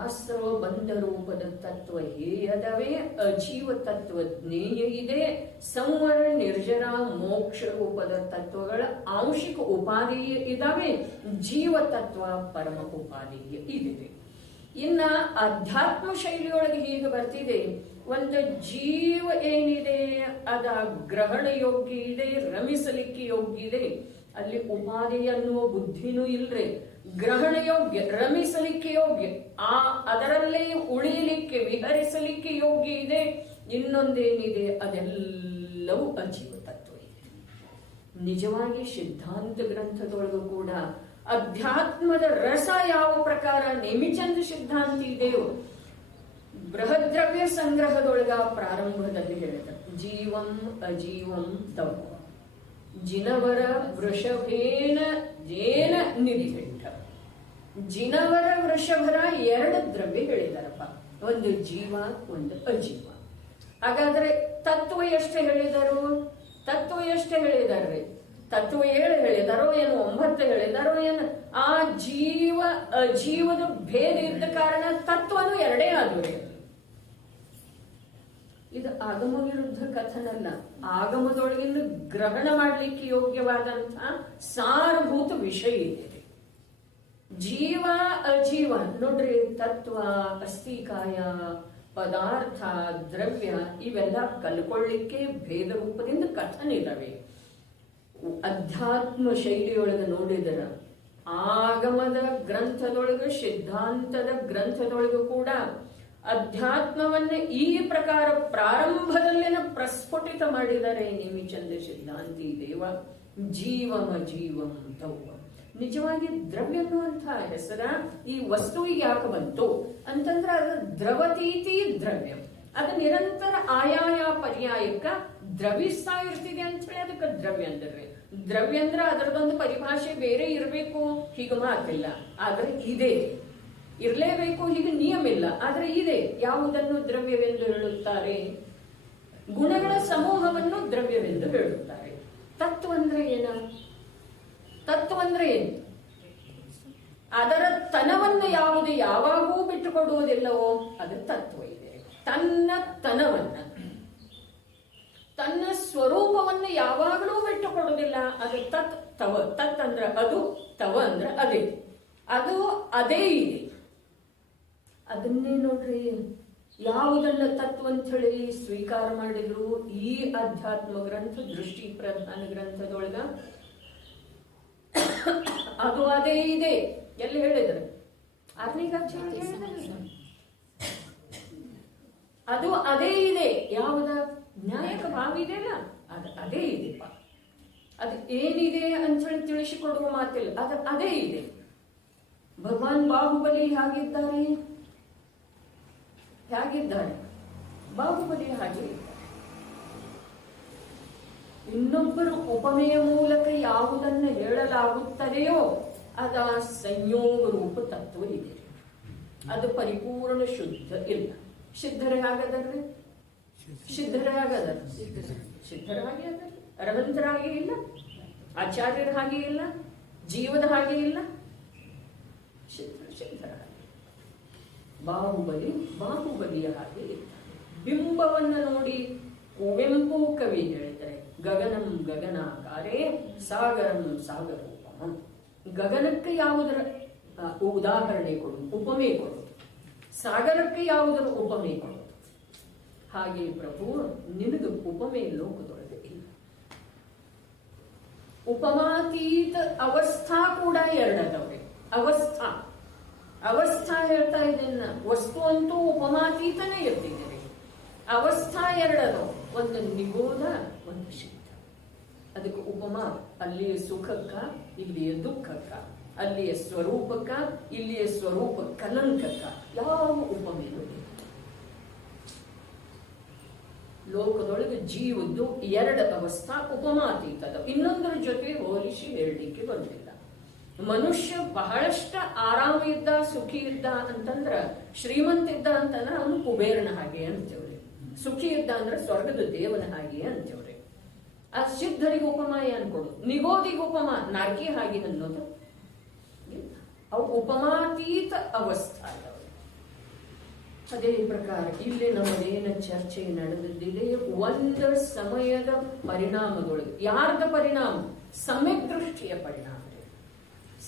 ಆಶ್ರವ ಬಂಧ ರೂಪದ ತತ್ವ ಹೇಯದವೇ, ಅಜೀವ ತತ್ವ ಜ್ಞೇಯ ಇದೆ, ಸಂವರ ನಿರ್ಜರ ಮೋಕ್ಷ ರೂಪದ ತತ್ವಗಳ ಆಂಶಿಕ ಉಪಾದೇಯ ಇದಾವೆ, ಜೀವ ತತ್ವ ಪರಮ ಉಪಾದೇಯ ಇದೆ. ಇನ್ನ ಅಧ್ಯಾತ್ಮ ಶೈಲಿಯೊಳಗೆ ಹೀಗೆ ಬರ್ತಿದೆ, ಒಂದು ಜೀವ ಏನಿದೆ ಅದ ಗ್ರಹಣ ಯೋಗ್ಯ ಇದೆ, ರಮಿಸಲಿಕ್ಕೆ ಯೋಗ್ಯ ಇದೆ. ಅಲ್ಲಿ ಉಪಾಧಿ ಅನ್ನುವ ಬುದ್ಧಿನೂ ಇಲ್ರಿ. ಗ್ರಹಣ ಯೋಗ್ಯ, ರಮಿಸಲಿಕ್ಕೆ ಯೋಗ್ಯ, ಅದರಲ್ಲೇ ಉಳಿಲಿಕ್ಕೆ ವಿಹರಿಸಲಿಕ್ಕೆ ಯೋಗ್ಯ ಇದೆ. ಇನ್ನೊಂದೇನಿದೆ, ಅದೆಲ್ಲವೂ ಅಜೀವ ತತ್ವ ಇದೆ. ನಿಜವಾಗಿ ಸಿದ್ಧಾಂತ ಗ್ರಂಥದೊಳಗೂ ಕೂಡ ಅಧ್ಯಾತ್ಮದ ರಸ ಯಾವ ಪ್ರಕಾರ ನೇಮಿಚಂದ್ರ ಸಿದ್ಧಾಂತ ಇದೆಯೋ, ಬೃಹದ್ರವ್ಯ ಸಂಗ್ರಹದೊಳಗ ಪ್ರಾರಂಭದಲ್ಲಿ ಹೇಳಿದ ಜೀವಂ ಅಜೀವಂ ತವ ಜಿನವರ ವೃಷಭೇನ ಜೇನ ನಿಧಿಟ್ಟ. ಜಿನವರ ವೃಷಭರ ಎರಡು ದ್ರವ್ಯ ಹೇಳಿದಾರಪ್ಪ, ಒಂದು ಜೀವ ಒಂದು ಅಜೀವ. ಹಾಗಾದ್ರೆ ತತ್ವ ಎಷ್ಟು ಹೇಳಿದರು? ತತ್ವ ಎಷ್ಟು ಹೇಳಿದಾರ್ರಿ? ತತ್ವ 7 ಹೇಳಿದಾರೋ ಏನು 9 ಹೇಳಿದಾರೋ ಏನು? ಆ ಜೀವ ಅಜೀವದ ಭೇದ ಇದ್ದ ಕಾರಣ ತತ್ವನು 2 ಆದವು. ಇದು ಆಗಮ ವಿರುದ್ಧ ಕಥನಲ್ಲ, ಆಗಮದೊಳಗಿಂದ ಗ್ರಹಣ ಮಾಡಲಿಕ್ಕೆ ಯೋಗ್ಯವಾದಂತಹ ಸಾರಭೂತ ವಿಷಯ ಇದೆ. ಜೀವ ಅಜೀವ ನೋಡ್ರಿ, ತತ್ವ, ಅಸ್ಥಿಕಾಯ, ಪದಾರ್ಥ, ದ್ರವ್ಯ ಇವೆಲ್ಲ ಕಲ್ಕೊಳ್ಳಿಕ್ಕೆ ಭೇದ ರೂಪದಿಂದ ಕಥನ ಇದಾವೆ. ಅಧ್ಯಾತ್ಮ ಶೈಲಿಯೊಳಗೆ ನೋಡಿದರ ಆಗಮದ ಗ್ರಂಥದೊಳಗೆ, ಸಿದ್ಧಾಂತದ ಗ್ರಂಥದೊಳಗೂ ಕೂಡ ಅಧ್ಯಾತ್ಮವನ್ನ ಈ ಪ್ರಕಾರ ಪ್ರಾರಂಭದಲ್ಲೇನ ಪ್ರಸ್ಫುಟಿತ ಮಾಡಿದರೆ ನೇಮಿಚಂದ್ರ ಸಿದ್ಧಾಂತಿ ದೇವ. ಜೀವಮ ಜೀವಂ ತವ್ವ. ನಿಜವಾಗಿ ದ್ರವ್ಯ ಅನ್ನುವಂತಹ ಹೆಸರ ಈ ವಸ್ತುವಿಗೆ ಯಾಕೆ ಬಂತು ಅಂತಂದ್ರೆ, ಅದು ದ್ರವತೀತಿ ದ್ರವ್ಯ, ಅದು ನಿರಂತರ ಆಯಾಯ ಪರ್ಯಾಯಕ್ಕ ದ್ರವಿಸ್ತಾ ಇರ್ತಿದೆ ಅಂತ ಹೇಳಿ ಅದಕ್ಕೆ ದ್ರವ್ಯ ಅಂದ್ರೆ. ದ್ರವ್ಯ ಅಂದ್ರೆ ಅದರದೊಂದು ಪರಿಭಾಷೆ ಬೇರೆ ಇರಬೇಕು ಹೀಗೆ ಮಾತಿಲ್ಲ, ಆದ್ರೆ ಇದೆ. ಇರಲೇಬೇಕು ಹೀಗೆ ನಿಯಮ ಇಲ್ಲ, ಆದ್ರೆ ಇದೆ. ಯಾವುದನ್ನು ದ್ರವ್ಯವೆಂದು ಹೇಳುತ್ತಾರೆ? ಗುಣಗಳ ಸಮೂಹವನ್ನು ದ್ರವ್ಯವೆಂದು ಹೇಳುತ್ತಾರೆ. ತತ್ವ ಅಂದ್ರೆ ಏನ? ತತ್ವ ಅಂದ್ರೆ ಏನು? ಅದರ ತನವನ್ನು ಯಾವುದು ಯಾವಾಗೂ ಬಿಟ್ಟುಕೊಡುವುದಿಲ್ಲವೋ ಅದು ತತ್ವ ಇದೆ. ತನ್ನ ತನವನ್ನ, ತನ್ನ ಸ್ವರೂಪವನ್ನು ಯಾವಾಗಲೂ ಬಿಟ್ಟುಕೊಡುವುದಿಲ್ಲ, ಅದು ತತ್ ತವ. ತತ್ ಅಂದ್ರೆ ಅದು, ತವ ಅಂದ್ರೆ ಅದೇ, ಅದು ಅದೇ ಇದೆ. ಅದನ್ನೇ ನೋಡ್ರಿ, ಯಾವುದನ್ನ ತತ್ವ ಅಂತ ಹೇಳಿ ಸ್ವೀಕಾರ ಮಾಡಿದ್ರು ಈ ಅಧ್ಯಾತ್ಮ ಗ್ರಂಥ, ದೃಷ್ಟಿ ಪ್ರಧಾನ ಗ್ರಂಥದೊಳಗ ಅದು ಅದೇ ಇದೆ. ಎಲ್ಲಿ ಹೇಳಿದ್ರೆ ಅದು ಅದೇ ಇದೆ. ಯಾವುದ ನ್ಯಾಯಕ ಭಾವ ಇದೆಯಲ್ಲ, ಅದು ಅದೇ ಇದೆಪ್ಪ. ಅದು ಏನಿದೆ ಅಂತ ಹೇಳಿ ತಿಳಿಸಿಕೊಡುವ ಮಾತಿಲ್ಲ, ಅದು ಅದೇ ಇದೆ. ಭಗವಾನ್ ಬಾಹುಬಲಿ ಹೇಗಿದ್ದಾರೆ? ಬಾಹುಬಲಿ ಹಾಗೆ ಇನ್ನೊಬ್ಬರು ಉಪಮೆಯ ಮೂಲಕ ಯಾವುದನ್ನು ಹೇಳಲಾಗುತ್ತದೆಯೋ ಅದ ಸಂಯೋಗ ರೂಪ ತತ್ವ ಇದೆ. ಅದು ಪರಿಪೂರ್ಣ ಶುದ್ಧ ಇಲ್ಲ. ಸಿದ್ಧರ ಹಾಗದರ್ರಿ, ಸಿದ್ಧರ ಹಾಗೆ ಅದರ, ಅರಹಂತರ ಹಾಗೆ ಇಲ್ಲ, ಆಚಾರ್ಯರ ಹಾಗೆ ಇಲ್ಲ, ಜೀವದ ಹಾಗೆ ಇಲ್ಲ, ಸಿದ್ಧರ ಹಾಗೆ. ಬಾಹುಬಲಿಯ ಹಾಗೆ ಬಿಂಬವನ್ನ ನೋಡಿ ಕುವೆಂಪು ಕವಿ ಹೇಳಿದರೆ, ಗಗನಂ ಗಗನಾಕಾರೇ ಸಾಗರಂ ಸಾಗರೂಪಂ. ಗಗನಕ್ಕೆ ಯಾವುದರ ಉದಾಹರಣೆ ಕೊಡು, ಉಪಮೆ ಕೊಡು. ಸಾಗರಕ್ಕೆ ಯಾವುದರ ಉಪಮೆ ಕೊಡು. ಹಾಗೆ ಪ್ರಭು ನಿನಗೆ ಉಪಮೆ ಲೋಕದೊಳಗೆ ಇಲ್ಲ. ಉಪಮಾತೀತ ಅವಸ್ಥಾ ಕೂಡ ಎರಡದವ್ರೆ. ಅವಸ್ಥಾ ಅವಸ್ಥಾ ಹೇಳ್ತಾ ಇದ್ದೇನೆ. ವಸ್ತು ಅಂತೂ ಉಪಮಾತೀತನೇ ಇರ್ತಿದ್ದೀರಿ. ಅವಸ್ಥಾ ಎರಡದು, ಒಂದು ನಿಗೋಧ, ಒಂದು ಶೀತ. ಅದಕ್ಕೆ ಉಪಮಾ ಅಲ್ಲಿಯ ಸುಖಕ್ಕ ಇಲ್ಲಿಯ ದುಃಖಕ್ಕ, ಅಲ್ಲಿಯ ಸ್ವರೂಪಕ್ಕ ಇಲ್ಲಿಯ ಸ್ವರೂಪ ಕಲಂಕಕ್ಕ ಯಾವ ಉಪಮೇನು ಇಲ್ಲ. ಲೋಕದೊಳಗೆ ಜೀವದ್ದು ಎರಡು ಅವಸ್ಥಾ ಉಪಮಾತೀತದ, ಇನ್ನೊಂದರ ಜೊತೆ ಹೋಲಿಸಿ ಹೇಳಲಿಕ್ಕೆ ಬಂದಿಲ್ಲ. ಮನುಷ್ಯ ಬಹಳಷ್ಟು ಆರಾಮ ಇದ್ದ, ಸುಖಿ ಇದ್ದ ಅಂತಂದ್ರ, ಶ್ರೀಮಂತ ಇದ್ದ ಅಂತಂದ್ರ ಅವನು ಕುಬೇರನ ಹಾಗೆ ಅಂತೇವ್ರಿ. ಸುಖಿ ಇದ್ದ ಅಂದ್ರೆ ಸ್ವರ್ಗದ ದೇವನ ಹಾಗೆ ಅಂತೇವ್ರಿ. ಆ ಸಿದ್ಧರಿಗೆ ಉಪಮಾ ಏನ್ ಕೊಡು, ನಿಗೋದಿಗೆ ಉಪಮಾ ನಾರ್ಕಿ ಹಾಗೆ ಅನ್ನೋದು ಅವು ಉಪಮಾತೀತ ಅವಸ್ಥಾ. ಅದೇ ಪ್ರಕಾರ ಇಲ್ಲಿ ನಮ್ಮದೇನ ಚರ್ಚೆ ನಡೆದಿದೆ, ಒಂದು ಸಮಯದ ಪರಿಣಾಮದೊಳಗೆ. ಯಾರ್ದ ಪರಿಣಾಮ? ಸಮ್ಯಕ್ ದೃಷ್ಟಿಯ ಪರಿಣಾಮ.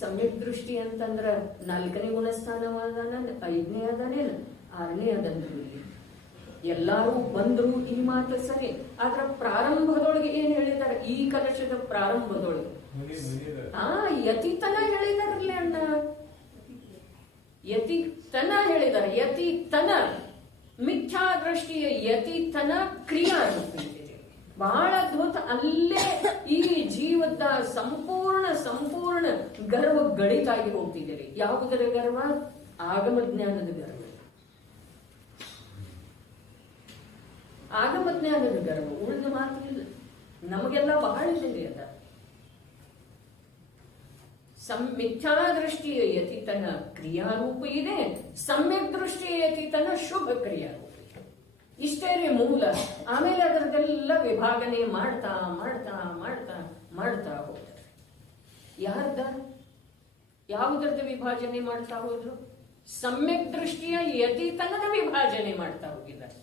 ಸಮ್ಯಕ್ ದೃಷ್ಟಿ ಅಂತಂದ್ರ 4ನೇ ಗುಣಸ್ಥಾನವಾದಾನ, 5ನೇ ಅದಾನೇನ, 6ನೇ ಅದಂದ್ರು. ಎಲ್ಲಾರು ಬಂದ್ರು ಈ ಮಾತು ಸರಿ. ಆದ್ರ ಪ್ರಾರಂಭದೊಳಗೆ ಏನ್ ಹೇಳಿದಾರೆ? ಈ ಕಲಶದ ಪ್ರಾರಂಭದೊಳಗೆ ಯತಿತನ ಹೇಳಿದಾರಲ್ಲ ಅಣ್ಣ, ಯತಿತನ ಹೇಳಿದಾರೆ. ಯತಿತನ ಮಿಥ್ಯಾ ದೃಷ್ಟಿಯ ಯತಿತನ ಕ್ರಿಯಾ ರೂಪಿದೆ. ಬಹಳ ಅದ್ಭುತ. ಅಲ್ಲೇ ಈ ಜೀವದ ಸಂಪೂರ್ಣ ಗರ್ವ ಗಡಿತಾಗಿ ಹೋಗ್ತಿದ್ದೀರಿ. ಯಾವುದರ ಗರ್ವ? ಆಗಮ ಜ್ಞಾನದ ಗರ್ವ. ಆಗಮ ಜ್ಞಾನದ ಗರ್ವ, ಉಳಿದ ಮಾತು ಇಲ್ಲ. ನಮಗೆಲ್ಲ ಬಹಳ ಇದೆ ಅದ. ಮಿಥ್ಯಾ ದೃಷ್ಟಿಯ ಯತಿತನ ಕ್ರಿಯಾರೂಪ ಇದೆ, ಸಮ್ಯಕ್ ದೃಷ್ಟಿಯ ಯತಿತನ ಶುಭ ಕ್ರಿಯಾರೂಪ. ಇಷ್ಟೇ ರೀ ಮೂಲ. ಆಮೇಲೆ ಅದರದೆಲ್ಲ ವಿಭಾಗನೆ ಮಾಡ್ತಾ ಮಾಡ್ತಾ ಮಾಡ್ತಾ ಮಾಡ್ತಾ ಹೋಗ್ತಾರೆ. ಯಾರ್ದ ಯಾವುದರದ ವಿಭಾಜನೆ ಮಾಡ್ತಾ ಹೋದ್ರು? ಸಮ್ಯಕ್ ದೃಷ್ಟಿಯ ಯತಿತನದ ವಿಭಾಜನೆ ಮಾಡ್ತಾ ಹೋಗಿದ್ದಾರೆ.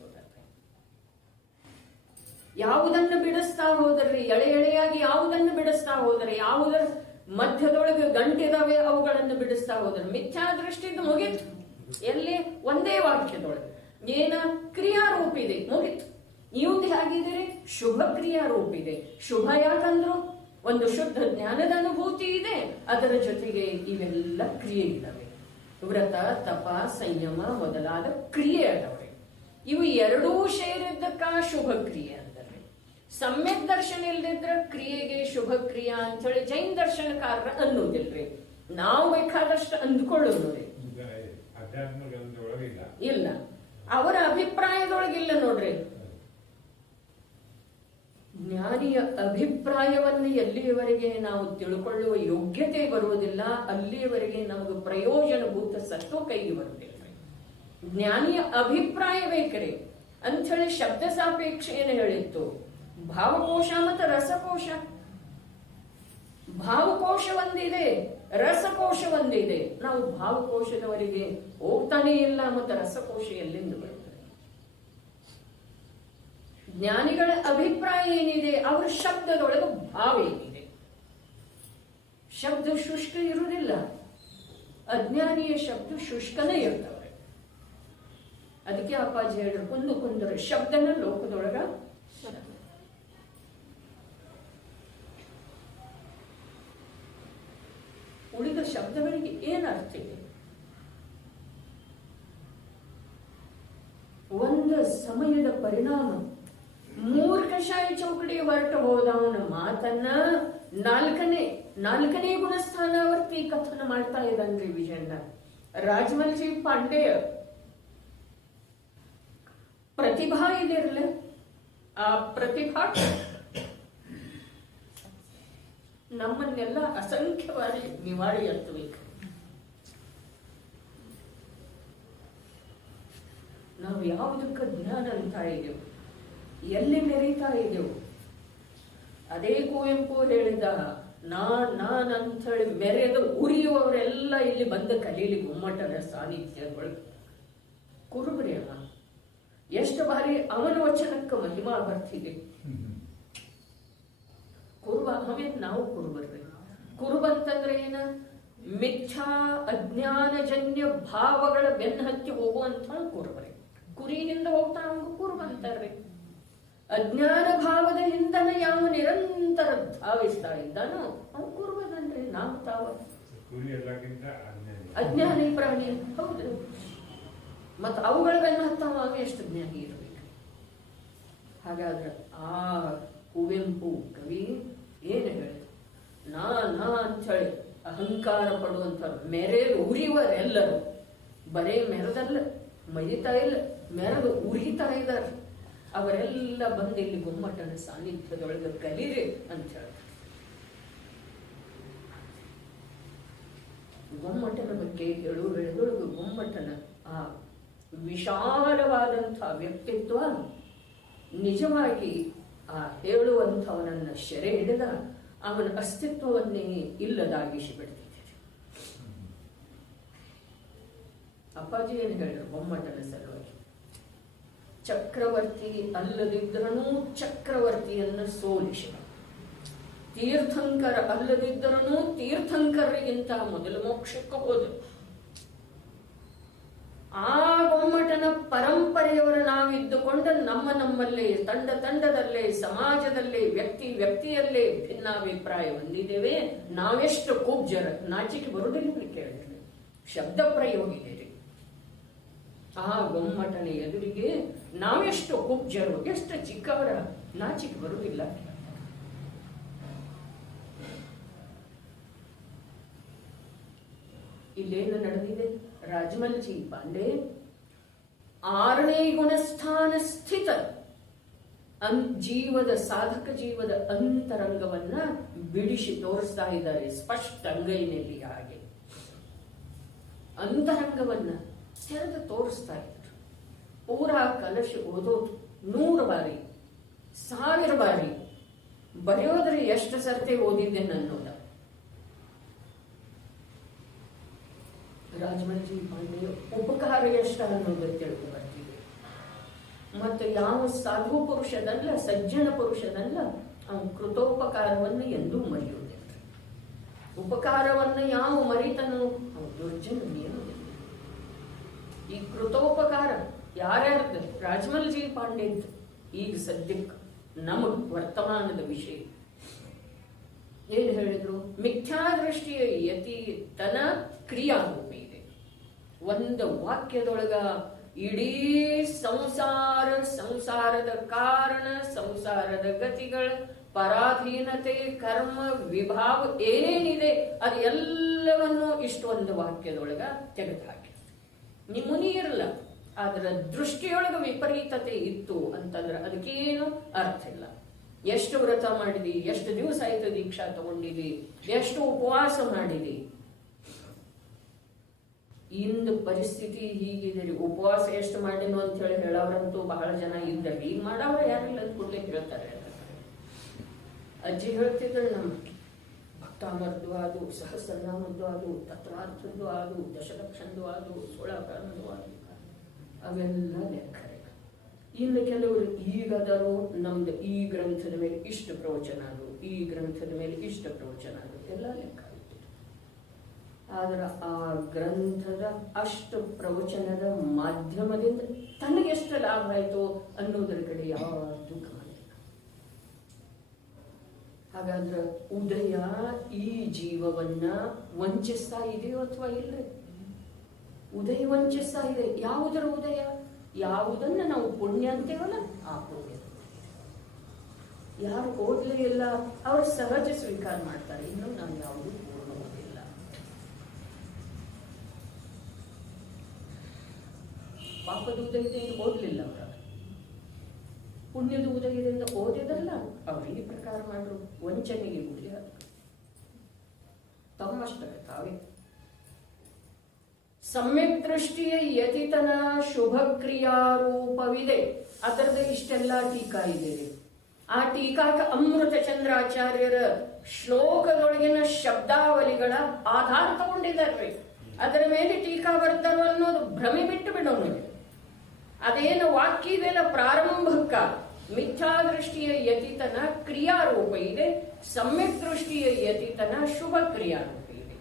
ಯಾವುದನ್ನು ಬಿಡಿಸ್ತಾ ಹೋದ್ರಿ? ಎಳೆ ಎಳೆಯಾಗಿ ಯಾವುದನ್ನು ಬಿಡಿಸ್ತಾ ಹೋದರೆ, ಯಾವುದರ ಮಧ್ಯದೊಳಗೆ ಗಂಟಿದಾವೆ ಅವುಗಳನ್ನು ಬಿಡಿಸ್ತಾ ಹೋದ್ರೆ ಮಿಥ್ಯಾ ದೃಷ್ಟಿದ್ದು ಮುಗಿತು. ಎಲ್ಲಿ? ಒಂದೇ ವಾಕ್ಯದೊಳಗೆ ಏನ ಕ್ರಿಯಾರೂಪ ಇದೆ, ಮುಗಿತು. ಇವಂದು ಹೇಗಿದ್ದೀರಿ? ಶುಭ ಕ್ರಿಯಾರೂಪ ಇದೆ. ಶುಭ ಯಾಕಂದ್ರು ಒಂದು ಶುದ್ಧ ಜ್ಞಾನದ ಅನುಭೂತಿ ಇದೆ, ಅದರ ಜೊತೆಗೆ ಇವೆಲ್ಲ ಕ್ರಿಯೆ ಇದ್ದಾವೆ. ವ್ರತ, ತಪ, ಸಂಯಮ ಮೊದಲಾದ ಕ್ರಿಯೆ ಅದಾವೆ. ಇವು ಎರಡೂ ಸೇರಿದ್ದಕ್ಕ ಶುಭ ಕ್ರಿಯೆ ಅಂದರೆ. ಸಮ್ಯಕ್ ದರ್ಶನ ಇಲ್ದಿದ್ರ ಕ್ರಿಯೆಗೆ ಶುಭ ಕ್ರಿಯಾ ಅಂತ ಹೇಳಿ ಜೈನ್ ದರ್ಶನಕಾರರ ಅನ್ನೋದಿಲ್ರಿ. ನಾವು ಬೇಕಾದಷ್ಟು ಅಂದ್ಕೊಳ್ಳೋದ್ರಿ ಇಲ್ಲ, ಅವರ ಅಭಿಪ್ರಾಯದೊಳಗಿಲ್ಲ ನೋಡ್ರಿ. ಜ್ಞಾನಿಯ ಅಭಿಪ್ರಾಯವನ್ನು ಎಲ್ಲಿಯವರೆಗೆ ನಾವು ತಿಳ್ಕೊಳ್ಳುವ ಯೋಗ್ಯತೆ ಬರುವುದಿಲ್ಲ, ಅಲ್ಲಿಯವರೆಗೆ ನಮಗೆ ಪ್ರಯೋಜನಭೂತ ಸತ್ವ ಕೈಗೆ ಬರುವುದಿಲ್ಲ. ಜ್ಞಾನಿಯ ಅಭಿಪ್ರಾಯ ಬೇಕ್ರಿ ಅಂಥೇಳಿ ಶಬ್ದ ಸಾಪೇಕ್ಷ ಏನು ಹೇಳಿತ್ತು? ಭಾವಕೋಶ ಮತ್ತು ರಸಕೋಶ. ಭಾವಕೋಶ ಒಂದಿದೆ, ರಸಕೋಶ ಒಂದಿದೆ. ನಾವು ಭಾವಕೋಶದವರೆಗೆ ಹೋಗ್ತಾನೆ ಇಲ್ಲ, ಮತ್ತು ರಸಕೋಶ ಎಲ್ಲಿಂದ ಬರ್ತದೆ? ಜ್ಞಾನಿಗಳ ಅಭಿಪ್ರಾಯ ಏನಿದೆ? ಅವರ ಶಬ್ದದೊಳಗೆ ಭಾವ ಏನಿದೆ? ಶಬ್ದ ಶುಷ್ಕ ಇರುವುದಿಲ್ಲ. ಅಜ್ಞಾನಿಯ ಶಬ್ದ ಶುಷ್ಕನೇ ಇರ್ತವೆ. ಅದಕ್ಕೆ ಅಪ್ಪಾಜಿ ಹೇಳಿದ್ರು, ಕುಂದರ ಶಬ್ದನ ಲೋಕದೊಳಗ ಉಳಿದ ಶಬ್ದಗಳಿಗೆ ಏನ್ ಅರ್ಥ ಇದೆ? ಒಂದು ಸಮಯದ ಪರಿಣಾಮ. ಮೂರ್ಖಶಾಹಿ ಚೌಕಡಿ ಹೊರಟು ಹೋದವನ ಮಾತನ್ನ ನಾಲ್ಕನೇ ಗುಣಸ್ಥಾನವರ್ತಿ ಕಥನ ಮಾಡ್ತಾ ಇದ್ದಾನ್ರಿ ವಿಜಯಣ್ಣ. ರಾಜಮಲ್ಜಿ ಪಾಂಡೆಯ ಪ್ರತಿಭಾ ಇದಿರಲ್ಲ, ಆ ಪ್ರತಿಭಾ ನಮ್ಮನ್ನೆಲ್ಲ ಅಸಂಖ್ಯವಾಗಿ ನಿವಾಳಿ ಎತ್ತಬೇಕು. ನಾವು ಯಾವುದಕ್ಕೆ ಜ್ಞಾನ ಅಂತ ಇದ್ದೆವು, ಎಲ್ಲಿ ಮೆರೀತಾ ಇದ್ದೆವು? ಅದೇ ಕುವೆಂಪು ಹೇಳಿದ, ನಾನ್ ಅಂತ ಹೇಳಿ ಮೆರೆದು ಉರಿಯುವವರೆಲ್ಲ ಇಲ್ಲಿ ಬಂದ ಕಲೀಲಿ ಗುಮ್ಮಟದ ಸಾನ್ನಿಧ್ಯಗಳು. ಕುರುಬರಿ ಅಮ್ಮ, ಎಷ್ಟು ಬಾರಿ ಅವನ ವಚನಕ್ಕೆ ಮಹಿಮಾ ಬರ್ತಿದೆ. ಕುರುಬ ಆಮೇಲೆ ನಾವು ಕುರುಬರ್ರಿ. ಕುರುಬಂತಂದ್ರೆ ಏನ? ಮಿಥ್ಯಾ ಅಜ್ಞಾನಜನ್ಯ ಭಾವಗಳ ಬೆನ್ನ ಹತ್ತಿ ಹೋಗುವಂತ ಕುರುಬರಿ. ಕುರಿಯಿಂದ ಹೋಗ್ತಾ ಅವಂಗ ಕುರುಬ ಅಂತಾರ್ರಿ. ಅಜ್ಞಾನ ಭಾವದ ಹಿಂದನ ಯಾವ ನಿರಂತರ ಧಾವಿಸ್ತಾ ಇದ್ದಾನೋ ಅವನು ಕುರುಬದನ್ರಿ. ನಾವು ತಾವ ಅಜ್ಞಾನಿ ಪ್ರಾಣಿ ಹೌದು. ಮತ್ತು ಅವುಗಳ ಬೆನ್ನ ಹತ್ತವಾಗ ಎಷ್ಟು ಜ್ಞಾನಿ ಇರಬೇಕು. ಹಾಗಾದ್ರೆ ಆ ಕುವೆಂಪು ಕವಿ ಏನು ಹೇಳಿದ್ರು, ನಾ ಅಂತ ಹೇಳಿ ಅಹಂಕಾರ ಪಡುವಂಥವ್ರು ಮೆರೆದು ಉರಿವರೆಲ್ಲರೂ, ಬರೇ ಮೆರೆದಲ್ಲ, ಮರಿತಾ ಇಲ್ಲ, ಮೆರೆದು ಉರಿತಾ ಇದ್ದಾರೆ. ಅವರೆಲ್ಲ ಬಂದು ಇಲ್ಲಿ ಗೊಮ್ಮಟನ ಸಾನ್ನಿಧ್ಯದೊಳಗೆ ಕಲೀರಿ ಅಂತ ಹೇಳಿ. ಗೊಮ್ಮಟನ ಬಗ್ಗೆ ಹೇಳುವುದರೊಳಗೆ ಗೊಮ್ಮಟನ ಆ ವಿಶಾಲವಾದಂಥ ವ್ಯಕ್ತಿತ್ವ ನಿಜವಾಗಿ ಆ ಹೇಳುವಂಥವನನ್ನ ಸೆರೆ ಹಿಡಿದ ಅವನ ಅಸ್ತಿತ್ವವನ್ನೇ ಇಲ್ಲದಾಗಿಸಿಬಿಡ್ತಿದೆ. ಅಪ್ಪಾಜಿ ಏನು ಹೇಳಿದ್ರು ಗೊಮ್ಮಟನ ಸಲುವಾಗಿ, ಚಕ್ರವರ್ತಿ ಅಲ್ಲದಿದ್ದರನೂ ಚಕ್ರವರ್ತಿಯನ್ನು ಸೋಲಿಸಿದ, ತೀರ್ಥಂಕರ ಅಲ್ಲದಿದ್ದರನೂ ತೀರ್ಥಂಕರಿಗಿಂತ ಮೊದಲು ಮೋಕ್ಷಕ್ಕೆ ಹೋದರು. ಆ ಗೊಮ್ಮಟನ ಪರಂಪರೆಯವರು ನಾವಿದ್ದುಕೊಂಡು ನಮ್ಮಲ್ಲೇ ತಂಡದಲ್ಲೇ ಸಮಾಜದಲ್ಲೇ ವ್ಯಕ್ತಿಯಲ್ಲೇ ಭಿನ್ನಾಭಿಪ್ರಾಯ ಹೊಂದಿದ್ದೇವೆ. ನಾವೆಷ್ಟು ಕುಬ್ಜರ, ನಾಚಿಕೆ ಬರುವುದಿಲ್ಲ ಕೇಳಿದ್ರೆ, ಶಬ್ದ ಪ್ರಯೋಗಿದೆ. ಆ ಗೊಮ್ಮಟನ ಎದುರಿಗೆ ನಾವೆಷ್ಟು ಕುಬ್ಜರು, ಎಷ್ಟು ಚಿಕ್ಕವರ, ನಾಚಿಕೆ ಬರುವುದಿಲ್ಲ. ಇಲ್ಲೇನು ನಡೆದಿದೆ? ರಾಜಮಲ್ಜಿ ಪಾಂಡೆ 6ನೇ ಗುಣಸ್ಥಾನ ಸ್ಥಿತ ಸಾಧಕ ಜೀವದ ಅಂತರಂಗವನ್ನ ಬಿಡಿಸಿ ತೋರಿಸ್ತಾ ಇದ್ದಾರೆ ಸ್ಪಷ್ಟ ಅಂಗೈನಲ್ಲಿ. ಹಾಗೆ ಅಂತರಂಗವನ್ನ ತೆರೆದು ತೋರಿಸ್ತಾ ಇದ್ರು. ಪೂರಾ ಕಲಶ ಓದೋದು 100 ಬಾರಿ 1000 ಬಾರಿ ಬರೆಯೋದ್ರೆ ಎಷ್ಟು ಸರ್ತಿ ಓದಿದ್ದೇನೆ ಅನ್ನೋದ. ರಾಜಮಲ್ಜಿ ಪಾಂಡೆ ಉಪಕಾರ ಎಷ್ಟ ಅನ್ನೋದು ತಿಳ್ಕೊ ಬರ್ತೀವಿ. ಮತ್ತು ಯಾವ ಸಾಧು ಪುರುಷನಲ್ಲ, ಸಜ್ಜನ ಪುರುಷನಲ್ಲ, ಅವನು ಕೃತೋಪಕಾರವನ್ನು ಎಂದೂ ಮರೆಯುವುದಿಲ್ಲ. ಉಪಕಾರವನ್ನು ಯಾವ ಮರಿತನೋ ಅವನು ದುರ್ಜನ. ಈ ಕೃತೋಪಕಾರ ಯಾರ್ಯಾರ್ದು? ರಾಜಮಲ್ಜಿ ಪಾಂಡೆದ್ದು. ಈಗ ಸದ್ಯಕ್ಕೆ ನಮಗ್ ವರ್ತಮಾನದ ವಿಷಯ ಏನು ಹೇಳಿದ್ರು? ಮಿಥ್ಯಾದೃಷ್ಟಿಯ ಯತಿತನ ಕ್ರಿಯಾರೂಪ ಇದೆ. ಒಂದು ವಾಕ್ಯದೊಳಗ ಇಡೀ ಸಂಸಾರದ ಕಾರಣ, ಸಂಸಾರದ ಗತಿಗಳ ಪರಾಧೀನತೆ, ಕರ್ಮ, ವಿಭಾವ ಏನೇನಿದೆ ಅದೆಲ್ಲವನ್ನು ಇಷ್ಟೊಂದು ವಾಕ್ಯದೊಳಗ ತೆಗೆದುಹಾಕಿ. ನಿಮ್ಮುನಿ ಇರಲ್ಲ, ಅದರ ದೃಷ್ಟಿಯೊಳಗ ವಿಪರೀತತೆ ಇತ್ತು ಅಂತಂದ್ರೆ ಅದಕ್ಕೇನು ಅರ್ಥ ಇಲ್ಲ. ಎಷ್ಟು ವ್ರತ ಮಾಡಿದಿ, ಎಷ್ಟು ದಿವಸ ಆಯ್ತು ದೀಕ್ಷಾ ತಗೊಂಡಿದಿ, ಎಷ್ಟು ಉಪವಾಸ ಮಾಡಿದಿ, ಇಂದು ಪರಿಸ್ಥಿತಿ ಹೀಗಿದೆ. ಉಪವಾಸ ಎಷ್ಟು ಮಾಡಿನೋ ಅಂತ ಹೇಳಿ ಹೇಳೋರಂತೂ ಬಹಳ ಜನ ಇದ್ದಾರೆ. ಈಗ ಮಾಡವ್ರ ಯಾರಿಲ್ಲ ಅಂತ ಕೂಡಲೇ ಹೇಳ್ತಾರೆ. ಅಜ್ಜಿ ಹೇಳ್ತಿದ್ರು, ನಮ್ಮ ಭಕ್ತಾಮರದ್ದು ಅದು, ಸಹಸ್ರನಾಮದ್ದು ಅದು, ತತ್ವಾರ್ಥದ್ದು ಅದು, ದಶಲಕ್ಷದ್ದು ಅದು, 16 ಅದು, ಅವೆಲ್ಲ ಲೆಕ್ಕ. ಇನ್ನು ಕೆಲವರು ಈಗದರೂ ನಮ್ದು ಈ ಗ್ರಂಥದ ಮೇಲೆ ಇಷ್ಟು ಪ್ರವಚನ ಅದು, ಈ ಗ್ರಂಥದ ಮೇಲೆ ಇಷ್ಟು ಪ್ರವಚನ ಅದು ಎಲ್ಲ ಲೆಕ್ಕ ಆಗುತ್ತೆ. ಆದ್ರೆ ಆ ಗ್ರಂಥದ ಅಷ್ಟು ಪ್ರವಚನದ ಮಾಧ್ಯಮದಿಂದ ತನಗೆಷ್ಟು ಲಾಭ ಆಯಿತು ಅನ್ನೋದರ ಕಡೆ ಯಾವುದು ಗಮನ ಇಲ್ಲ. ಹಾಗಾದ್ರೆ ಉದಯ ಈ ಜೀವವನ್ನ ವಂಚಿಸ್ತಾ ಇದೆಯೋ ಅಥವಾ ಇಲ್ಲ? ಉದಯ ವಂಚಿಸ್ತಾ ಇದೆ. ಯಾವುದರ ಉದಯ? ಯಾವುದನ್ನ ನಾವು ಪುಣ್ಯ ಅಂತೇವಲ್ಲ ಆ ಪುಣ್ಯ. ಯಾರು ಓದಲೇ ಇಲ್ಲ ಅವರು ಸಹಜ ಸ್ವೀಕಾರ ಮಾಡ್ತಾರೆ, ಇನ್ನು ನಾನು ಯಾವುದು ಪೂರ್ಣ ಓದಿಲ್ಲ. ಪಾಪದ ಉದಯದಿಂದ ಓದಲಿಲ್ಲ ಅವರ, ಪುಣ್ಯದ ಉದಯದಿಂದ ಓದಿದ್ರಲ್ಲ ಅವ್ರು ಈ ಪ್ರಕಾರ ಮಾಡ್ರು. ವಂಚನೆಗೆ ಗುರಿ ತಮ್ಮಷ್ಟಕ್ಕೆ ತಾವೇ. ಸಮ್ಯಕ್ ದೃಷ್ಟಿಯ ಯತಿತನ ಶುಭ ಕ್ರಿಯಾರೂಪವಿದೆ. ಅದರದ ಇಷ್ಟೆಲ್ಲ ಟೀಕಾ ಇದೆ. ಆ ಟೀಕಾಕ ಅಮೃತ ಚಂದ್ರಾಚಾರ್ಯರ ಶ್ಲೋಕದೊಳಗಿನ ಶಬ್ದಾವಲಿಗಳ ಆಧಾರ ತಗೊಂಡಿದ್ದಾರೆ. ಅದರ ಮೇಲೆ ಟೀಕಾ ಬರ್ತಾರೋ ಅನ್ನೋದು ಭ್ರಮೆ ಬಿಟ್ಟು ಬಿಡೋಣ. ಅದೇನು ವಾಕ್ಯ ಇದೆಲ್ಲ ಪ್ರಾರಂಭಕ್ಕ ಮಿಥ್ಯಾದೃಷ್ಟಿಯ ಯತಿತನ ಕ್ರಿಯಾರೂಪ ಇದೆ, ಸಮ್ಯಕ್ ದೃಷ್ಟಿಯ ಯತಿತನ ಶುಭ ಕ್ರಿಯಾರೂಪ ಇದೆ.